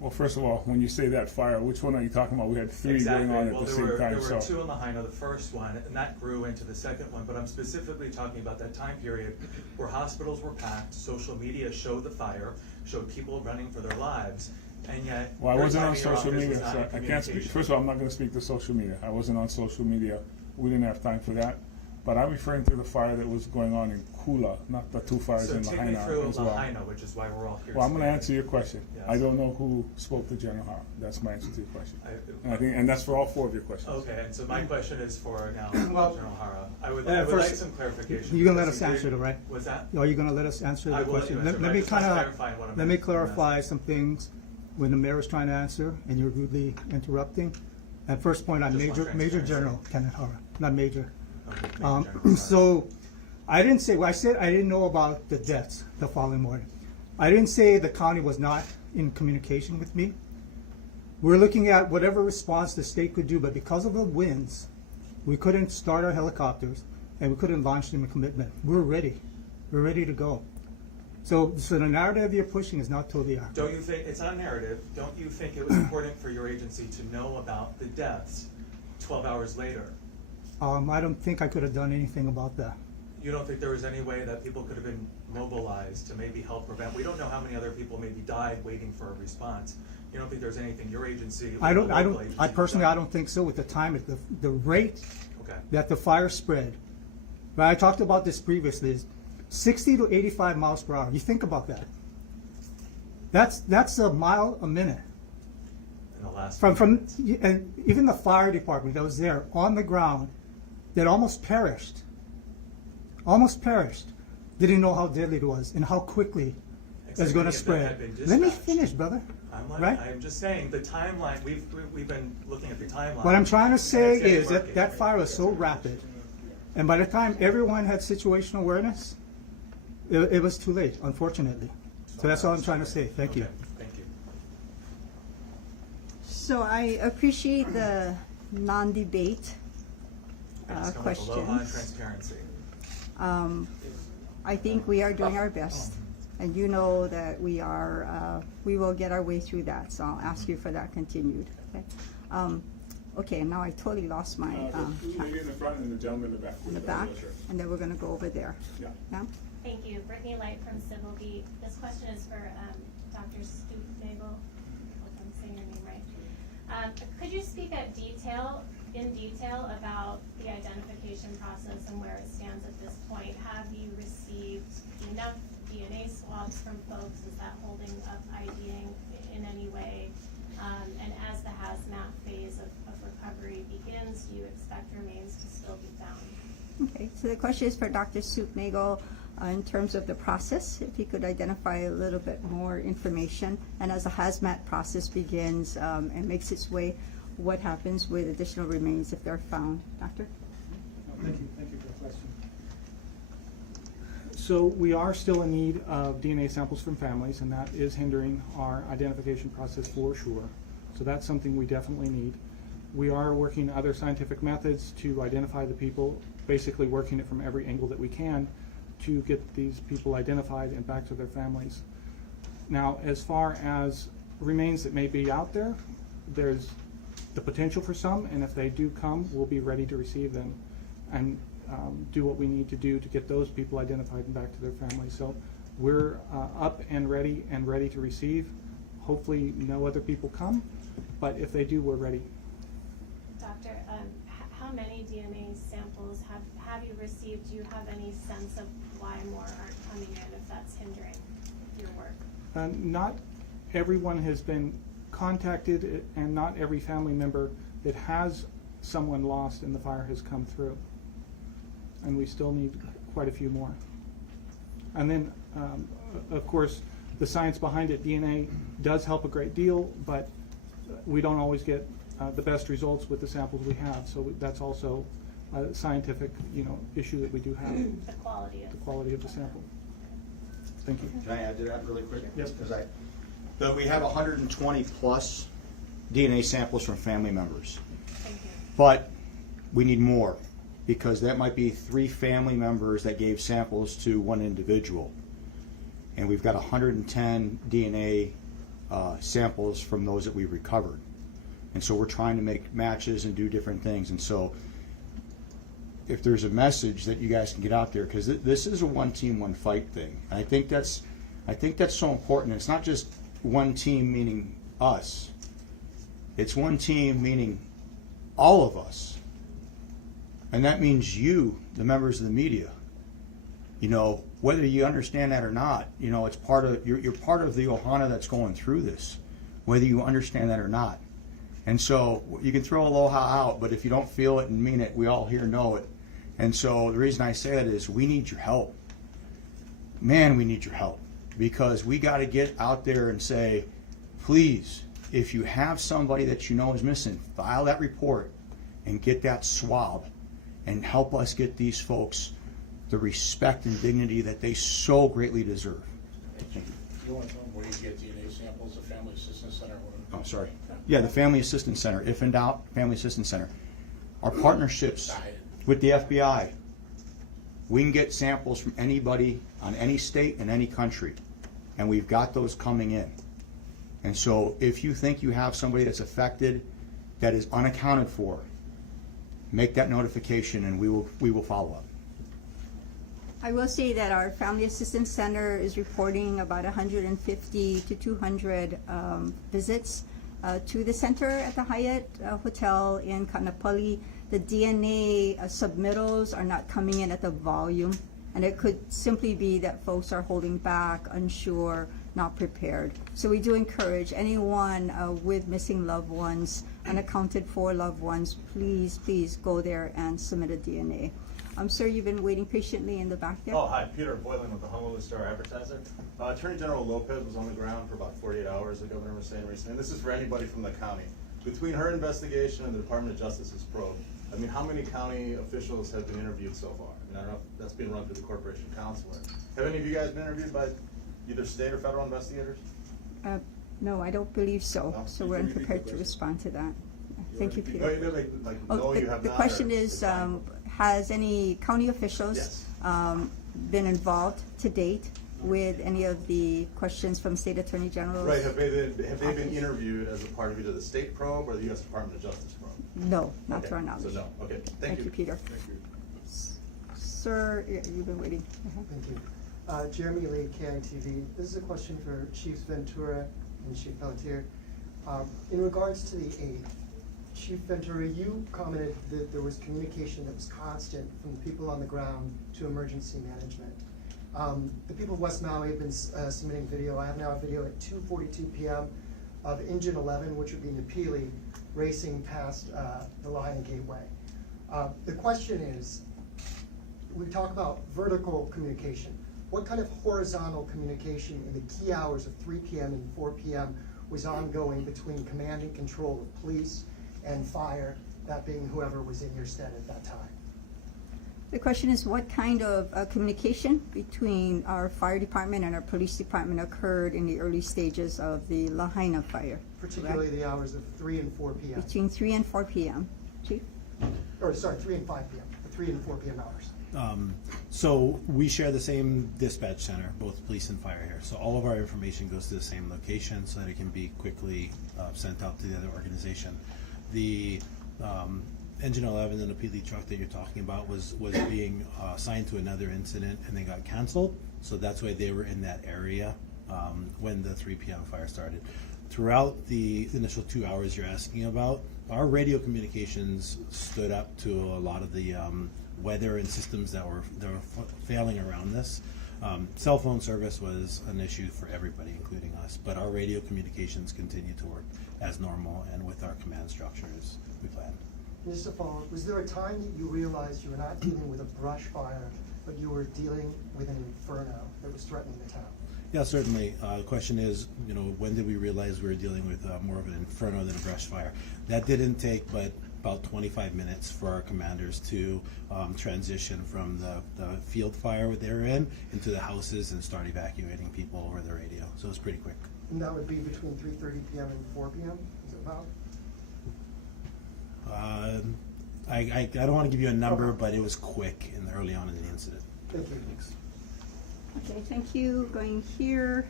Well, first of all, when you say that fire, which one are you talking about? We had three Exactly. going on at Well, the there same were, time, there were so. two in Lahaina, the first one, and that grew into the second one, but I'm specifically talking about that time period where hospitals were packed, social media showed the fire, showed people running for their lives, and yet. Well, I your wasn't time on in your social office was media, not so in I can't speak, communication. first of all, I'm not gonna speak to social media. I wasn't on social media. We didn't have time for that. But I'm referring to the fire that was going on in Kula, not the two fires So in take me Lahaina through as well. Lahaina, which is why we're all here. Well, I'm gonna today. answer your question. Yes. I don't know who spoke to General Hara. That's my answer to your question. I- And I think, and that's for all four of your questions. Okay, and so my question is for now, Well, General Hara. I would first, like some clarification. you're gonna let because us you answer did- it, right? What's that? Are you gonna let us answer I the will let you question? answer, but I Let me just want kind to of, clarify what I'm let me asking. clarify some things when the mayor is trying to answer and you're rudely interrupting. At first point, I'm Just want Major transparency. General Kenneth Hara, not Major. Okay, Major General, sorry. So, I didn't say, well, I said I didn't know about the deaths the following morning. I didn't say the county was not in communication with me. We're looking at whatever response the state could do, but because of the winds, we couldn't start our helicopters and we couldn't launch them in commitment. We're ready. We're ready to go. So the narrative you're pushing is not totally accurate. Don't you think, it's not narrative, don't you think it was important for your agency to know about the deaths 12 hours later? I don't think I could have done anything about that. You don't think there was any way that people could have been mobilized to maybe help prevent? We don't know how many other people maybe died waiting for a response. You don't think there's anything your agency or I the don't, local agency I could personally, have I don't think so with the time, at the rate Okay. that the fire spread. But I talked about this previously, is 60 to 85 miles per hour. You think about that. That's a mile a minute. In the last. And even the fire department that was there on the ground that almost perished, didn't know how deadly it was and how quickly it's Except going to many of them spread. had been Let me dispatched. finish, brother. Right? I'm just saying, the timeline, we've been looking at the timeline. What I'm trying to and say it's getting is that murky. that fire was so rapid, and by the time everyone had situational awareness, it was too late, unfortunately. So that's all I'm trying to say. Thank you. Okay, thank you. So I appreciate the non-debate I just come with aloha and questions. transparency. I think we are doing our best, and you know that we are, we will get our way through that, so I'll ask you for that continued. Okay, okay, now I totally lost my, The lady in the front and the gentleman in the back. in the back, and then we're gonna go over there. Yeah. Yeah? Thank you. Brittany Light from Civil Beat. This question is for Dr. Stoop-Nagel. Hope I'm saying your name right. Could you speak in detail about the identification process and where it stands at this point? Have you received enough DNA swabs from folks? Is that holding up IDing in any way? And as the hazmat phase of recovery begins, do you expect remains to still be found? Okay, so the question is for Dr. Stoop-Nagel, in terms of the process, if he could identify a little bit more information, and as the hazmat process begins and makes its way, what happens with additional remains if they're found? Doctor? Thank you for the question. So we are still in need of DNA samples from families, and that is hindering our identification process for sure. So that's something we definitely need. We are working other scientific methods to identify the people, basically working it from every angle that we can to get these people identified and back to their families. Now, as far as remains that may be out there, there's the potential for some, and if they do come, we'll be ready to receive them and do what we need to do to get those people identified and back to their families. So we're up and ready to receive. Hopefully no other people come, but if they do, we're ready. Doctor, how many DNA samples have you received? Do you have any sense of why more aren't coming in, if that's hindering your work? Not everyone has been contacted, and not every family member that has someone lost in the fire has come through. And we still need quite a few more. And then, of course, the science behind it. DNA does help a great deal, but we don't always get the best results with the samples we have. So that's also a scientific, issue that we do have, The quality of. the quality of the sample. Thank you. Can I add to that really quick? Yes. But we have 120 plus DNA samples from family members. Thank you. But we need more, because that might be 3 family members that gave samples to one individual. And we've got 110 DNA samples from those that we've recovered. And so we're trying to make matches and do different things. And so if there's a message that you guys can get out there, because this is a one team, one fight thing. And I think that's so important. It's not just one team meaning us. It's one team meaning all of us. And that means you, the members of the media. Whether you understand that or not, it's part of, you're part of the Ohana that's going through this, whether you understand that or not. And so you can throw aloha out, but if you don't feel it and mean it, we all here know it. And so the reason I say that is we need your help. Man, we need your help, because we got to get out there and say, please, if you have somebody that you know is missing, file that report and get that swab and help us get these folks the respect and dignity that they so greatly deserve. Thank you. You want to know where you get DNA samples, the Family Assistance Center? Oh, sorry. Yeah, the Family Assistance Center. If in doubt, Family Assistance Center. Our partnerships with the FBI. We can get samples from anybody on any state and any country, and we've got those coming in. And so if you think you have somebody that's affected that is unaccounted for, make that notification and we will follow up. I will say that our Family Assistance Center is reporting about 150 to 200 visits to the center at the Hyatt Hotel in Kaanapali. The DNA submittals are not coming in at the volume, and it could simply be that folks are holding back, unsure, not prepared. So we do encourage anyone with missing loved ones, unaccounted for loved ones, please go there and submit a DNA. Sir, you've been waiting patiently in the back there. Oh, hi, Peter Boylan with the Honolulu Star Advertiser. Attorney General Lopez was on the ground for about 48 hours, the governor was saying recently, and this is for anybody from the county. Between her investigation and the Department of Justice's probe, how many county officials have been interviewed so far? I don't know if that's being run through the Corporation Counsel. Have any of you guys been interviewed by either state or federal investigators? No, I don't believe so. No? So we're unprepared to respond to that. Thank you, Peter. No, you have the not, question or is, has any county officials Yes. been involved to date with any of the questions from State Attorney General's? Right, have they been interviewed as a part of either the state probe or the U.S. Department of Justice probe? No, not Okay, to our knowledge. So no, okay, Thank you, Peter. Thank you. Sir, you've been waiting. Thank you. Jeremy Lee, KI TV. This is a question for Chiefs Ventura and Chief Pelletier. In regards to the aid, Chief Ventura, you commented that there was communication that was constant from the people on the ground to emergency management. The people of West Maui have been submitting video. I have now a video at 2:42 p.m. of Engine 11, which would be Napili, racing past the Lahaina Gateway. The question is, we talk about vertical communication. What kind of horizontal communication in the key hours of 3 p.m. and 4 p.m. was ongoing between command and control of police and fire, that being whoever was in your stead at that time? The question is, what kind of communication between our fire department and our police department occurred in the early stages of the Lahaina fire? Particularly the hours of 3 and 4 p.m. Between 3 and 4 p.m. Chief? Or sorry, 3 and 5 p.m., the 3 and 4 p.m. hours. So we share the same dispatch center, both police and fire here. So all of our information goes to the same location so that it can be quickly sent out to the other organization. The Engine 11 and the Napili truck that you're talking about was being assigned to another incident and then got canceled. So that's why they were in that area when the 3 p.m. fire started. Throughout the initial 2 hours you're asking about, our radio communications stood up to a lot of the weather and systems that were failing around this. Cell phone service was an issue for everybody, including us, but our radio communications continue to work as normal and with our command structures we planned. Just to follow up, was there a time that you realized you were not dealing with a brush fire, but you were dealing with an inferno that was threatening the town? Yeah, certainly. The question is, when did we realize we were dealing with more of an inferno than a brush fire? That didn't take but about 25 minutes for our commanders to transition from the field fire they were in into the houses and start evacuating people over the radio. So it was pretty quick. And that would be between 3:30 p.m. and 4 p.m., is it about? I don't want to give you a number, but it was quick early on in the incident. Thank you. Thanks. Okay, thank you. Going here,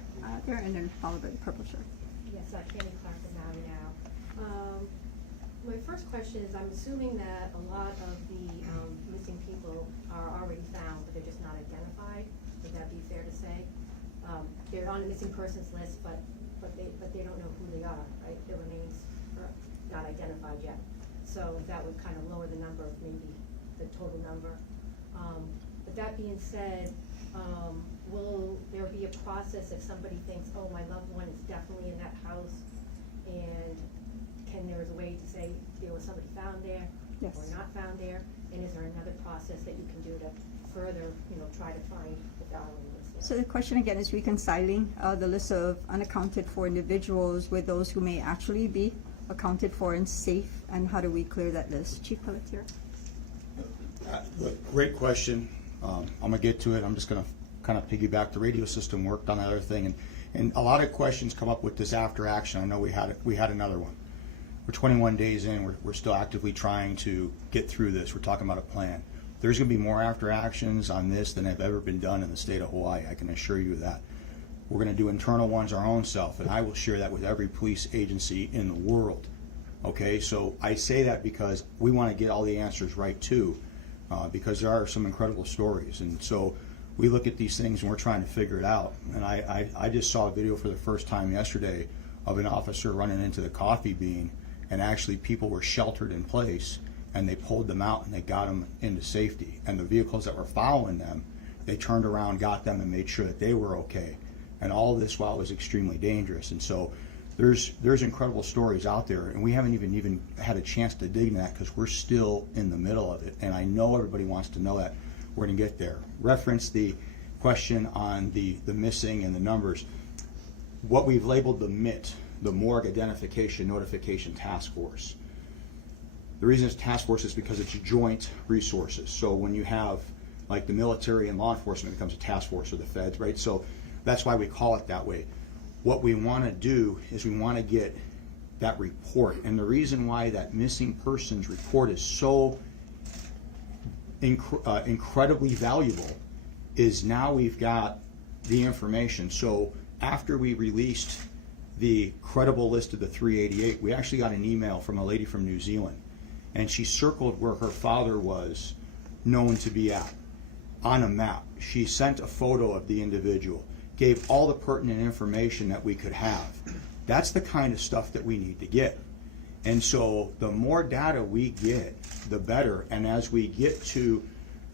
there, and then followed by the purple shirt. Yes, Tammy Clark from Maui now. My first question is, I'm assuming that a lot of the missing people are already found, but they're just not identified. Would that be fair to say? They're on the missing persons list, but they don't know who they are, right? Their remains are not identified yet. So that would kind of lower the number, maybe the total number. But that being said, will there be a process if somebody thinks, oh, my loved one is definitely in that house, and there is a way to say there was somebody found there Yes. or not found there, and is there another process that you can do to further, try to find the Darwin list? So the question again is reconciling the list of unaccounted for individuals with those who may actually be accounted for and safe, and how do we clear that list? Chief Pelletier. Great question. I'm gonna get to it. I'm just gonna kind of piggyback. The radio system worked on that other thing, and a lot of questions come up with this after action. I know we had another one. We're 21 days in. We're still actively trying to get through this. We're talking about a plan. There's gonna be more after actions on this than have ever been done in the state of Hawaii. I can assure you of that. We're gonna do internal ones our own self, and I will share that with every police agency in the world. Okay, so I say that because we want to get all the answers right too. Because there are some incredible stories, and so we look at these things and we're trying to figure it out. And I just saw a video for the first time yesterday of an officer running into the coffee bean, and actually people were sheltered in place, and they pulled them out and they got them into safety. And the vehicles that were following them, they turned around, got them, and made sure that they were okay. And all this while it was extremely dangerous. And so there's incredible stories out there, and we haven't even had a chance to dig in that because we're still in the middle of it. And I know everybody wants to know that. We're going to get there. Reference the question on the missing and the numbers. What we've labeled the MIT, the Morgue Identification Notification Task Force. The reason it's task force is because it's joint resources. So when you have like the military and law enforcement, it becomes a task force, or the feds, right? So that's why we call it that way. What we want to do is we want to get that report. And the reason why that missing persons report is so incredibly valuable is now we've got the information. So after we released the credible list of the 388, we actually got an email from a lady from New Zealand, and she circled where her father was known to be at on a map. She sent a photo of the individual, gave all the pertinent information that we could have. That's the kind of stuff that we need to get. And so the more data we get, the better. And as we get to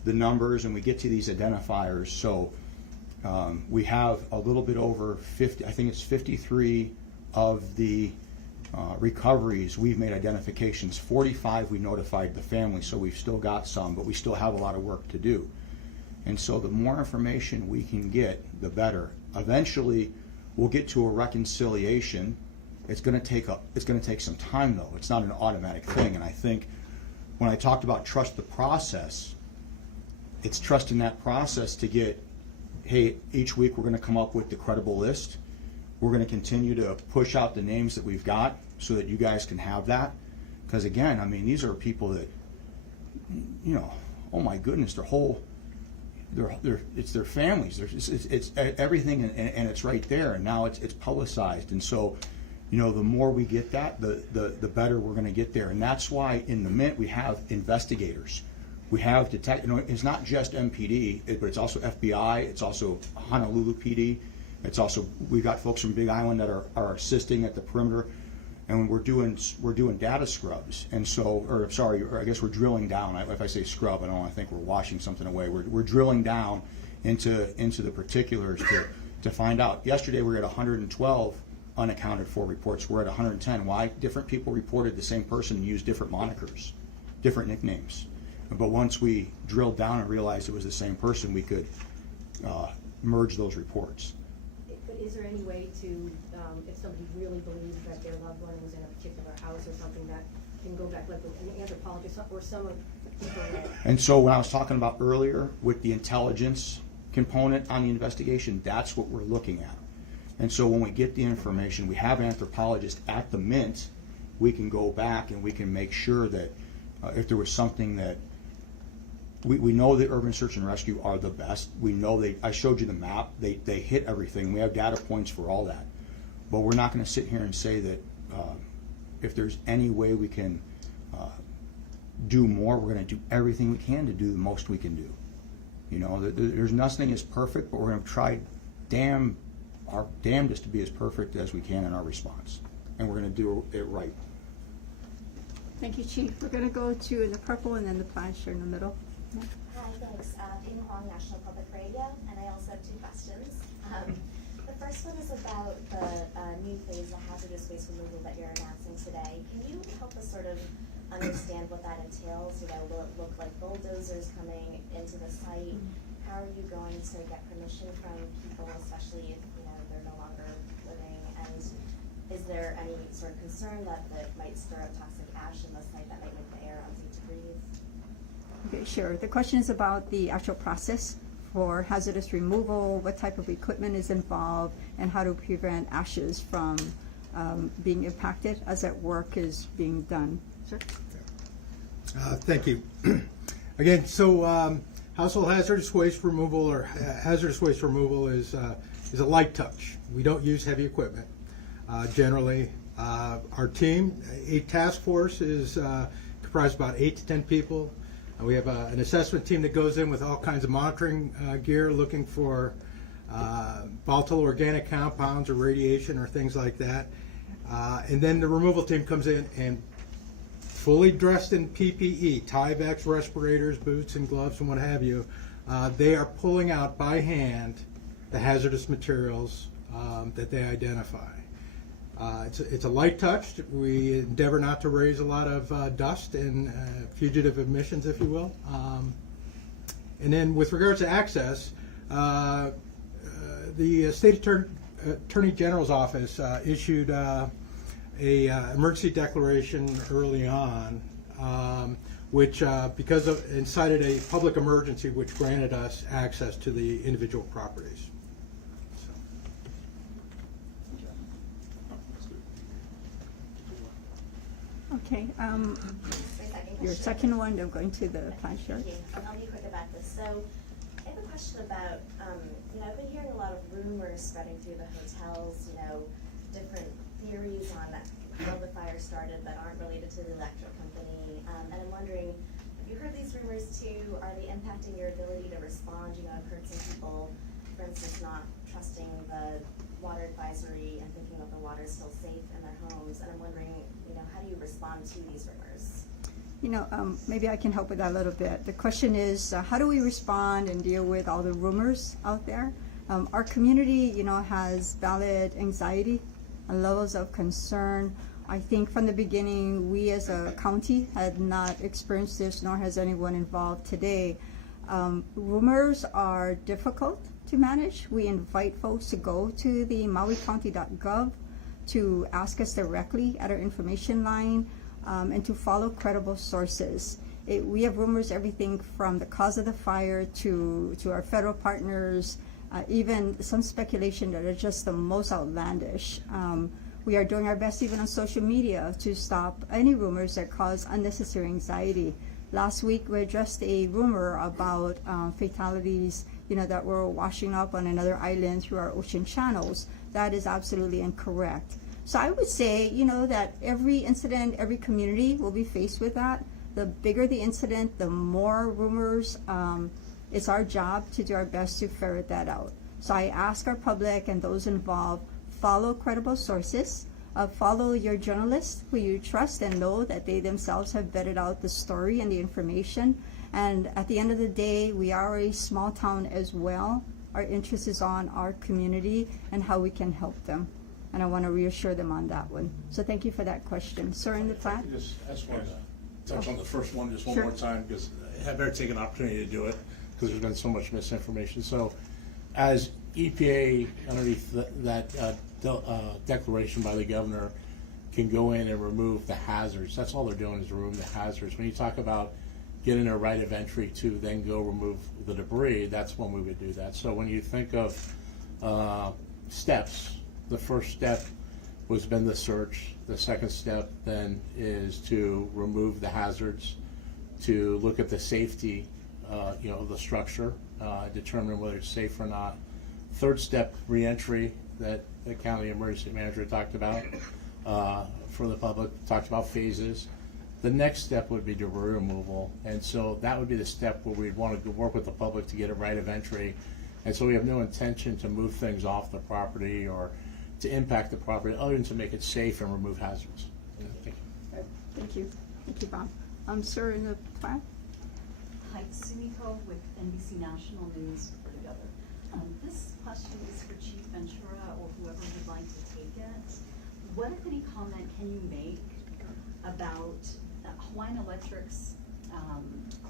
the numbers and we get to these identifiers, so we have a little bit over 50, I think it's 53 of the recoveries we've made identifications. 45 we notified the family, so we've still got some, but we still have a lot of work to do. And so the more information we can get, the better. Eventually, we'll get to a reconciliation. It's going to take some time, though. It's not an automatic thing. And I think when I talked about trust the process, it's trusting that process to get, hey, each week we're going to come up with the credible list. We're going to continue to push out the names that we've got so that you guys can have that. Because again, I mean, these are people that, oh my goodness, it's their families. It's everything, and it's right there, and now it's publicized. And so, the more we get that, the better we're going to get there. And that's why in the Mint we have investigators. We have it's not just MPD, but it's also FBI. It's also Honolulu PD. It's also, we've got folks from Big Island that are assisting at the perimeter. And we're doing data scrubs, and so, I guess we're drilling down. If I say scrub, I think we're washing something away. We're drilling down into the particulars to find out. Yesterday we were at 112 unaccounted for reports. We're at 110. Why? Different people reported the same person and used different monikers, different nicknames. But once we drilled down and realized it was the same person, we could merge those reports. is there any way to, if somebody really believes that their loved one was in a particular house or something, that can go back, like an anthropologist or some of people that? And so when I was talking about earlier with the intelligence component on the investigation, that's what we're looking at. And so when we get the information, we have anthropologists at the Mint, we can go back and we can make sure that if there was something that, we know that urban search and rescue are the best. We know I showed you the map, they hit everything. We have data points for all that. But we're not gonna sit here and say that if there's any way we can do more, we're gonna do everything we can to do the most we can do. You know, there's nothing is perfect, but we're gonna try our damnedest to be as perfect as we can in our response. And we're gonna do it right. Thank you, Chief. We're gonna go to the purple and then the plaster in the middle. Hi, thanks. Ping Huang, National Public Radio, and I also have 2 questions. The first one is about the new phase of hazardous waste removal that you're announcing today. Can you help us sort of understand what that entails? You know, will it look like bulldozers coming into the site? How are you going to get permission from people, especially if, you know, they're no longer living? And is there any sort of concern that might stir up toxic ash in the site that might make the air unsafe to breathe? Okay, sure. The question is about the actual process for hazardous removal, what type of equipment is involved, and how to prevent ashes from being impacted as that work is being done. Sir? Thank you. Again, so household hazardous waste removal or hazardous waste removal is a light touch. We don't use heavy equipment generally. Our team, a task force, is comprised of about 8 to 10 people. We have an assessment team that goes in with all kinds of monitoring gear, looking for volatile organic compounds or radiation or things like that. And then the removal team comes in and fully dressed in PPE, Tyvek respirators, boots and gloves and what have you. They are pulling out by hand the hazardous materials that they identify. It's a light touch. We endeavor not to raise a lot of dust and fugitive emissions, if you will. And then with regards to access, the State Attorney General's office issued a emergency declaration early on, which because of and cited a public emergency, which granted us access to the individual properties. Okay, your second one, I'm going to the plaster. Thank you. I'll be quick about this. So I have a question about, you know, I've been hearing a lot of rumors spreading through the hotels, you know, different theories on how the fire started that aren't related to the electric company. And I'm wondering, have you heard these rumors too? Are they impacting your ability to respond? You know, I've heard some people, for instance, not trusting the water advisory and thinking that the water is still safe in their homes. And I'm wondering, you know, how do you respond to these rumors? You know, maybe I can help with that a little bit. The question is, how do we respond and deal with all the rumors out there? Our community, you know, has valid anxiety and levels of concern. I think from the beginning, we as a county had not experienced this, nor has anyone involved today. Rumors are difficult to manage. We invite folks to go to the mauicounty.gov to ask us directly at our information line and to follow credible sources. We have rumors, everything from the cause of the fire to our federal partners, even some speculation that are just the most outlandish. We are doing our best even on social media to stop any rumors that cause unnecessary anxiety. Last week we addressed a rumor about fatalities, you know, that were washing up on another island through our ocean channels. That is absolutely incorrect. So I would say, you know, that every incident, every community will be faced with that. The bigger the incident, the more rumors. It's our job to do our best to ferret that out. So I ask our public and those involved, follow credible sources, follow your journalists who you trust and know that they themselves have vetted out the story and the information. And at the end of the day, we are a small town as well. Our interest is on our community and how we can help them. And I want to reassure them on that one. So thank you for that question. Sir, in the flat? Just ask one touch on the first one just one Sure. more time, because I better take an opportunity to do it, because there's been so much misinformation. So as EPA, underneath that declaration by the governor, can go in and remove the hazards. That's all they're doing is remove the hazards. When you talk about getting a right of entry to then go remove the debris, that's when we would do that. So when you think of steps, the first step was been the search. The second step then is to remove the hazards, to look at the safety, of the structure, determine whether it's safe or not. Third step, reentry that the county emergency manager talked about for the public, talked about phases. The next step would be debris removal, and so that would be the step where we'd want to work with the public to get a right of entry. And so we have no intention to move things off the property or to impact the property other than to make it safe and remove hazards. Thank you. Thank you. Thank you, Bob. Sir, in the back. Hi, Sumiko with NBC National News for the Governor. This question is for Chief Ventura or whoever would like to take it. What, if any, comment can you make about Hawaiian Electric's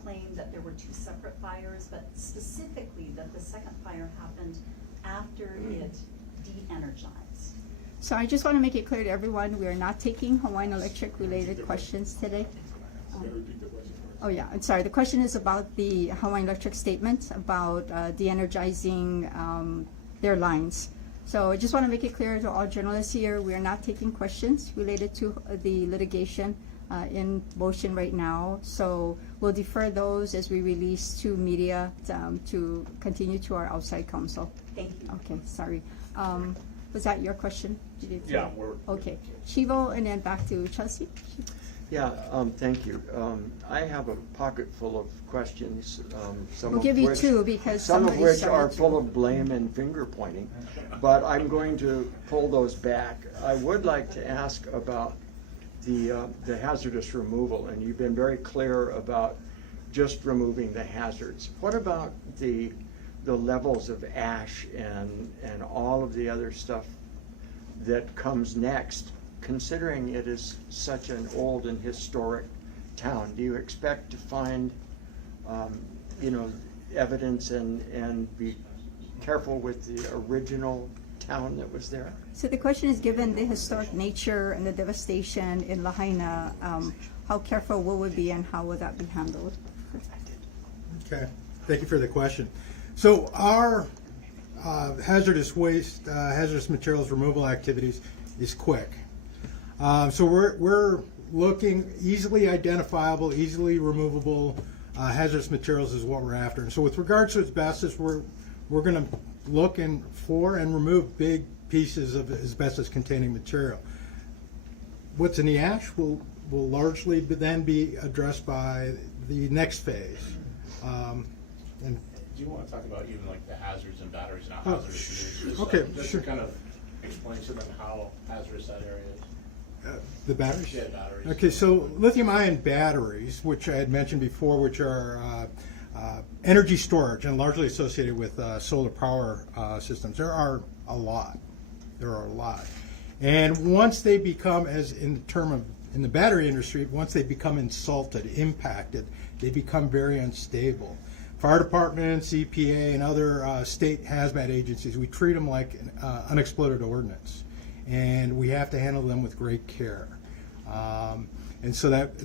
claim that there were two separate fires, but specifically that the second fire happened after it de-energized? So I just want to make it clear to everyone, we are not taking Hawaiian Electric related questions today. Oh yeah, I'm sorry. The question is about the Hawaiian Electric statement about de-energizing their lines. So I just want to make it clear to all journalists here, we are not taking questions related to the litigation in motion right now. So we'll defer those as we release to media to continue to our outside counsel. Thank you. Okay, sorry. Was that your question? Yeah, okay. Shivo, and then back to Chelsea. Yeah, thank you. I have a pocket full of questions. We'll give you two because some of somebody which are started full of blame and finger pointing, but I'm going to pull those back. I would like to ask about the hazardous removal, and you've been very clear about just removing the hazards. What about the levels of ash and all of the other stuff that comes next? Considering it is such an old and historic town, do you expect to find, evidence and be careful with the original town that was there? So the question is, given the historic nature and the devastation in Lahaina, how careful will we be and how will that be handled? Okay, thank you for the question. So our hazardous waste, hazardous materials removal activities is quick. So we're looking easily identifiable, easily removable hazardous materials is what we're after. And so with regards to asbestos, we're going to look for and remove big pieces of asbestos containing material. What's in the ash will largely then be addressed by the next phase. Do you want to talk about even like the hazards and batteries, not hazardous? Okay, just sure. to kind of explain to them how hazardous that area is. The batteries? Yeah, batteries. Okay, so lithium-ion batteries, which I had mentioned before, which are energy storage and largely associated with solar power systems. There are a lot. And once they become, as in the battery industry, once they become insulted, impacted, they become very unstable. Fire departments, EPA, and other state hazmat agencies, we treat them like unexploded ordnance. And we have to handle them with great care. And so that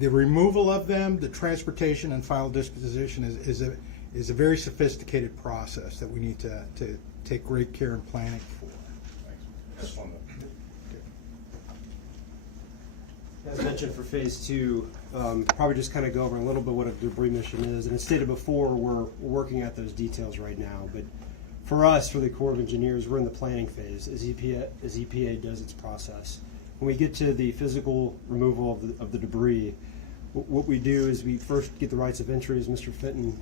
the removal of them, the transportation and final disposition is a very sophisticated process that we need to take great care in planning for. Thanks. As mentioned for phase two, probably just kind of go over a little bit what a debris mission is. And as stated before, we're working at those details right now. But for us, for the Corps of Engineers, we're in the planning phase as EPA does its process. When we get to the physical removal of the debris, what we do is we first get the rights of entry, as Mr. Fenton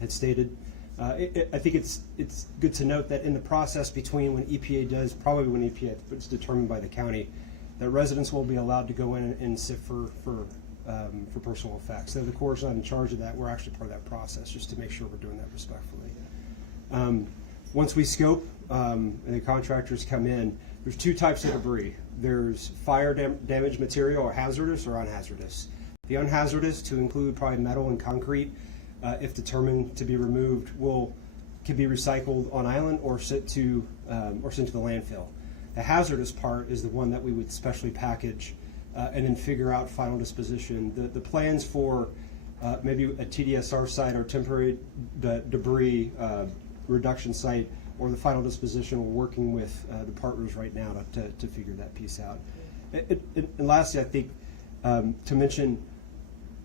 had stated. I think it's good to note that in the process between when EPA does, probably when EPA it's determined by the county, that residents will be allowed to go in and sift for personal effects. So the Corps is not in charge of that. We're actually part of that process, just to make sure we're doing that respectfully. Once we scope and the contractors come in, there's two types of debris. There's fire damage material, or hazardous or unhazardous. The unhazardous, to include probably metal and concrete, if determined to be removed, will can be recycled on island or sent to the landfill. The hazardous part is the one that we would specially package and then figure out final disposition. The plans for maybe a TDSR site or temporary debris reduction site or the final disposition, we're working with the partners right now to figure that piece out. And lastly, I think to mention,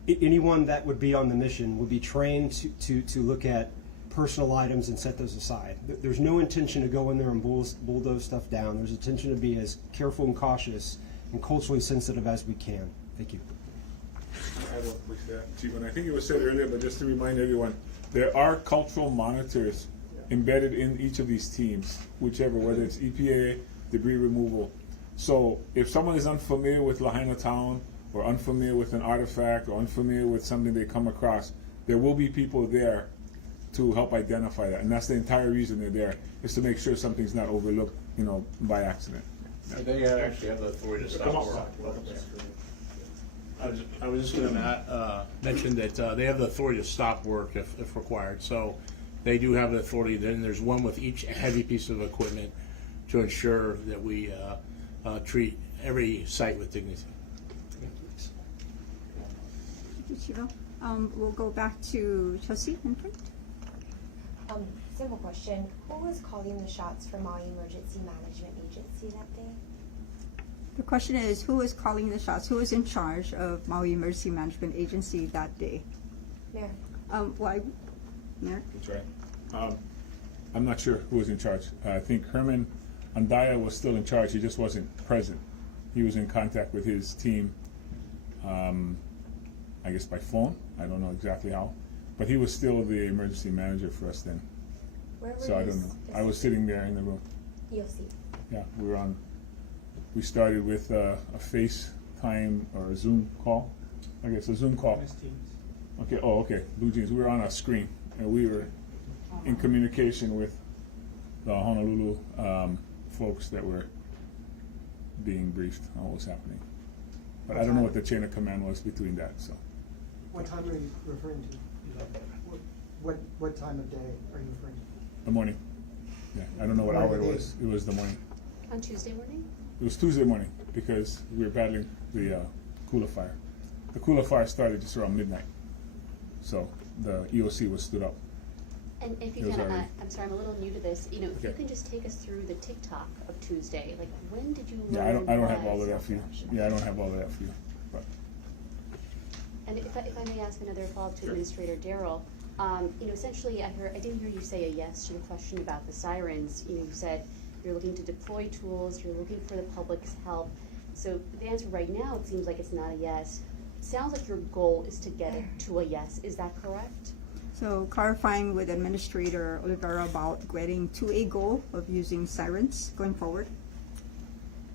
anyone that would be on the mission would be trained to look at personal items and set those aside. There's no intention to go in there and bulldoze stuff down. There's intention to be as careful and cautious and culturally sensitive as we can. Thank you. I don't push that, Chief, and I think it was said earlier, but just to remind everyone, there are cultural monitors embedded in each of these teams, whichever, whether it's EPA, debris removal. So if someone is unfamiliar with Lahaina town, or unfamiliar with an artifact, or unfamiliar with something they come across, there will be people there to help identify that, and that's the entire reason they're there, is to make sure something's not overlooked, by accident. They actually have the authority to stop work. I was just going to mention that they have the authority to stop work if required. So they do have the authority. Then there's one with each heavy piece of equipment to ensure that we treat every site with dignity. Thank you, Chivo. We'll go back to Chelsea in print. Simple question. Who was calling the shots for Maui Emergency Management Agency that day? The question is, who is calling the shots? Who is in charge of Maui Emergency Management Agency that day? Mayor. Why? Mayor? That's right. I'm not sure who was in charge. I think Herman Andaya was still in charge. He just wasn't present. He was in contact with his team, I guess by phone. I don't know exactly how. But he was still the emergency manager for us then. Where were So I don't know. I was sitting there in the room. EOC. Yeah, we started with a FaceTime or a Zoom call. I guess a Zoom call. Okay, okay, Blue Jeans. We were on a screen and we were in communication with the Honolulu folks that were being briefed on what was happening. But I don't know what the chain of command was between that, so. What time are you referring to? What time of day are you referring to? The morning. Yeah, I don't know what hour it was. It was the morning. On Tuesday morning? It was Tuesday morning because we were battling the cooler fire. The cooler fire started just around midnight. So the EOC was stood up. And if you It was can, already- I'm sorry, I'm a little new to this. If you Okay. can just take us through the TikTok of Tuesday, like when did you learn? Yeah, I don't have that? all of that for you. Yeah, I don't have all of that for you. But And if I may ask another follow-up to Administrator Darryl, essentially I didn't hear you say a yes to the question about the sirens. You said you're looking to deploy tools, you're looking for the public's help. So the answer right now, it seems like it's not a yes. Sounds like your goal is to get it to a yes. Is that correct? So clarifying with Administrator Oliveira about getting to a goal of using sirens going forward.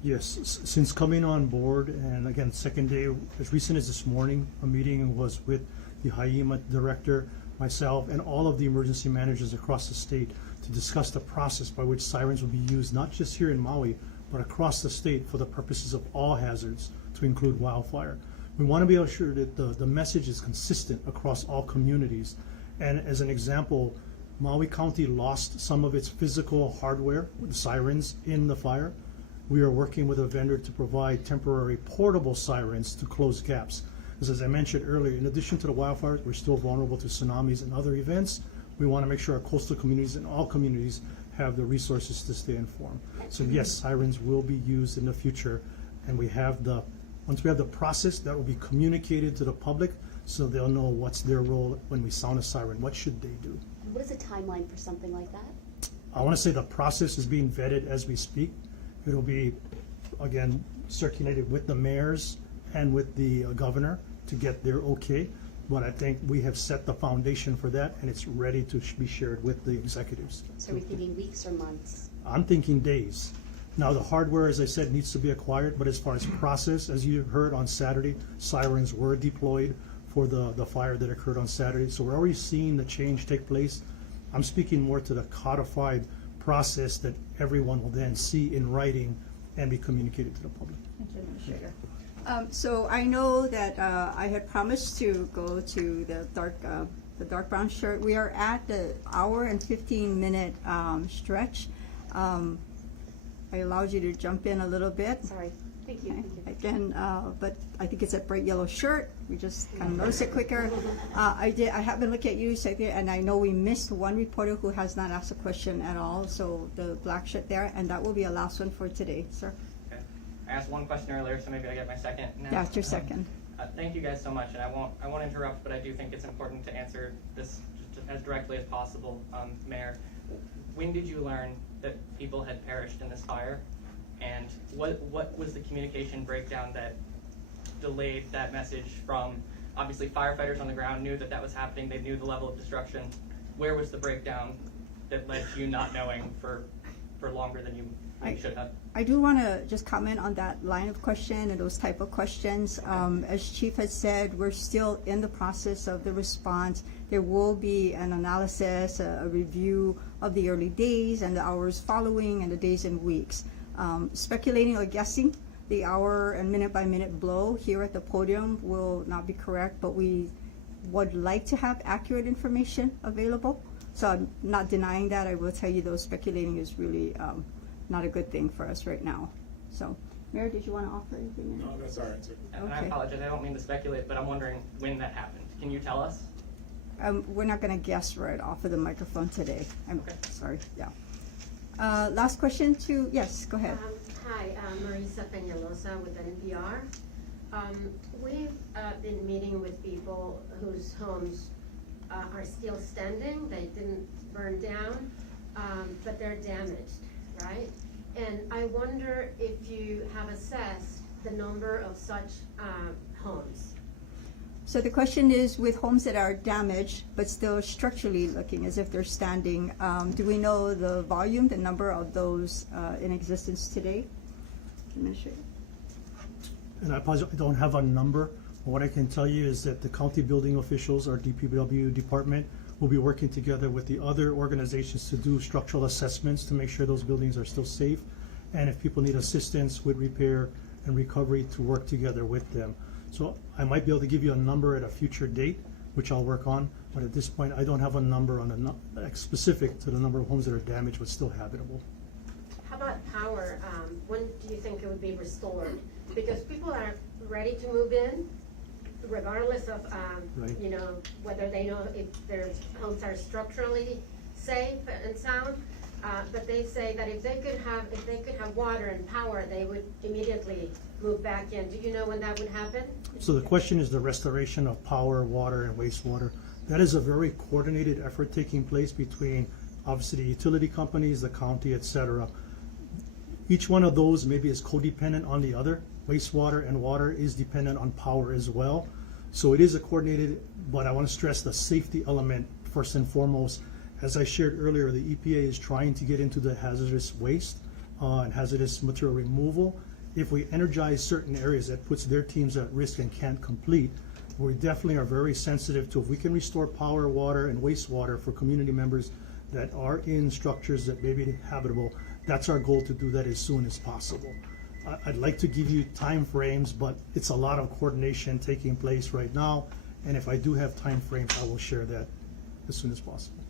Yes, since coming on board, and again, second day, as recent as this morning, a meeting was with the HIEMA director, myself, and all of the emergency managers across the state to discuss the process by which sirens will be used, not just here in Maui, but across the state for the purposes of all hazards, to include wildfire. We want to be assured that the message is consistent across all communities. And as an example, Maui County lost some of its physical hardware with sirens in the fire. We are working with a vendor to provide temporary portable sirens to close gaps. Because as I mentioned earlier, in addition to the wildfires, we're still vulnerable to tsunamis and other events. We want to make sure our coastal communities and all communities have the resources to stay informed. So yes, sirens will be used in the future, and once we have the process, that will be communicated to the public so they'll know what's their role when we sound a siren. What should they do? What is the timeline for something like that? I want to say the process is being vetted as we speak. It'll be, again, circulated with the mayors and with the governor to get their okay. But I think we have set the foundation for that, and it's ready to be shared with the executives. So are we thinking weeks or months? I'm thinking days. Now, the hardware, as I said, needs to be acquired, but as far as process, as you heard on Saturday, sirens were deployed for the fire that occurred on Saturday. So we're already seeing the change take place. I'm speaking more to the codified process that everyone will then see in writing and be communicated to the public. Thank you, Administrator. So I know that I had promised to go to the dark the dark brown shirt. We are at the hour and 15-minute stretch. I allowed you to jump in a little bit. Sorry. Thank you. Again, but I think it's a bright yellow shirt. We just kind of notice it quicker. I have been looking at you, and I know we missed one reporter who has not asked a question at all. So the black shirt there, and that will be a last one for today, sir. Okay. I asked one question earlier, so maybe I get my second now. Yeah, it's your second. Thank you guys so much, and I won't interrupt, but I do think it's important to answer this just as directly as possible. Mayor, when did you learn that people had perished in this fire? And what was the communication breakdown that delayed that message from, obviously firefighters on the ground knew that was happening, they knew the level of destruction. Where was the breakdown that led to you not knowing for longer than you should have? I do want to just comment on that line of question and those type of questions. As Chief has said, we're still in the process of the response. There will be an analysis, a review of the early days and the hours following and the days and weeks. Speculating or guessing the hour and minute by minute blow here at the podium will not be correct, but we would like to have accurate information available. So I'm not denying that. I will tell you though, speculating is really not a good thing for us right now. So, Mayor, did you want to offer anything? No, that's our answer. And I apologize, I don't mean to speculate, but I'm wondering when that happened. Can you tell us? We're not going to guess right off of the microphone today. I'm sorry. Yeah. Last question to, yes, go ahead. Hi, Marisa Peñalosa with NPR. We've been meeting with people whose homes are still standing. They didn't burn down, but they're damaged, right? And I wonder if you have assessed the number of such homes. So the question is, with homes that are damaged but still structurally looking as if they're standing, do we know the volume, the number of those in existence today? Administrator? And I apologize, I don't have a number. What I can tell you is that the county building officials, our DPW department, will be working together with the other organizations to do structural assessments to make sure those buildings are still safe. And if people need assistance with repair and recovery, to work together with them. So I might be able to give you a number at a future date, which I'll work on. But at this point, I don't have a number on specific to the number of homes that are damaged but still habitable. How about power? When do you think it would be restored? Because people are ready to move in, regardless of Right. you know, whether they know if their homes are structurally safe and sound. But they say that if they could have water and power, they would immediately move back in. Do you know when that would happen? So the question is the restoration of power, water, and wastewater. That is a very coordinated effort taking place between obviously the utility companies, the county, et cetera. Each one of those maybe is codependent on the other. Wastewater and water is dependent on power as well. So it is a coordinated, but I want to stress the safety element first and foremost. As I shared earlier, the EPA is trying to get into the hazardous waste and hazardous material removal. If we energize certain areas, that puts their teams at risk and can't complete. We definitely are very sensitive to if we can restore power, water, and wastewater for community members that are in structures that may be habitable. That's our goal, to do that as soon as possible. I'd like to give you time frames, but it's a lot of coordination taking place right now. And if I do have time frames, I will share that as soon as possible.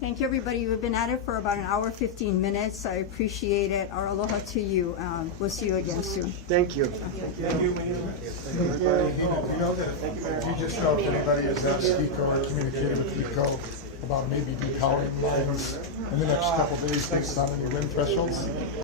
Thank you, everybody. We've been at it for about an hour, 15 minutes. I appreciate it. Our aloha to you. We'll see you again soon. Thank you. Thank you, Mayor. You just know if anybody has asked ECO or communicated with ECO about maybe depowering lines in the next couple of days based on any wind thresholds.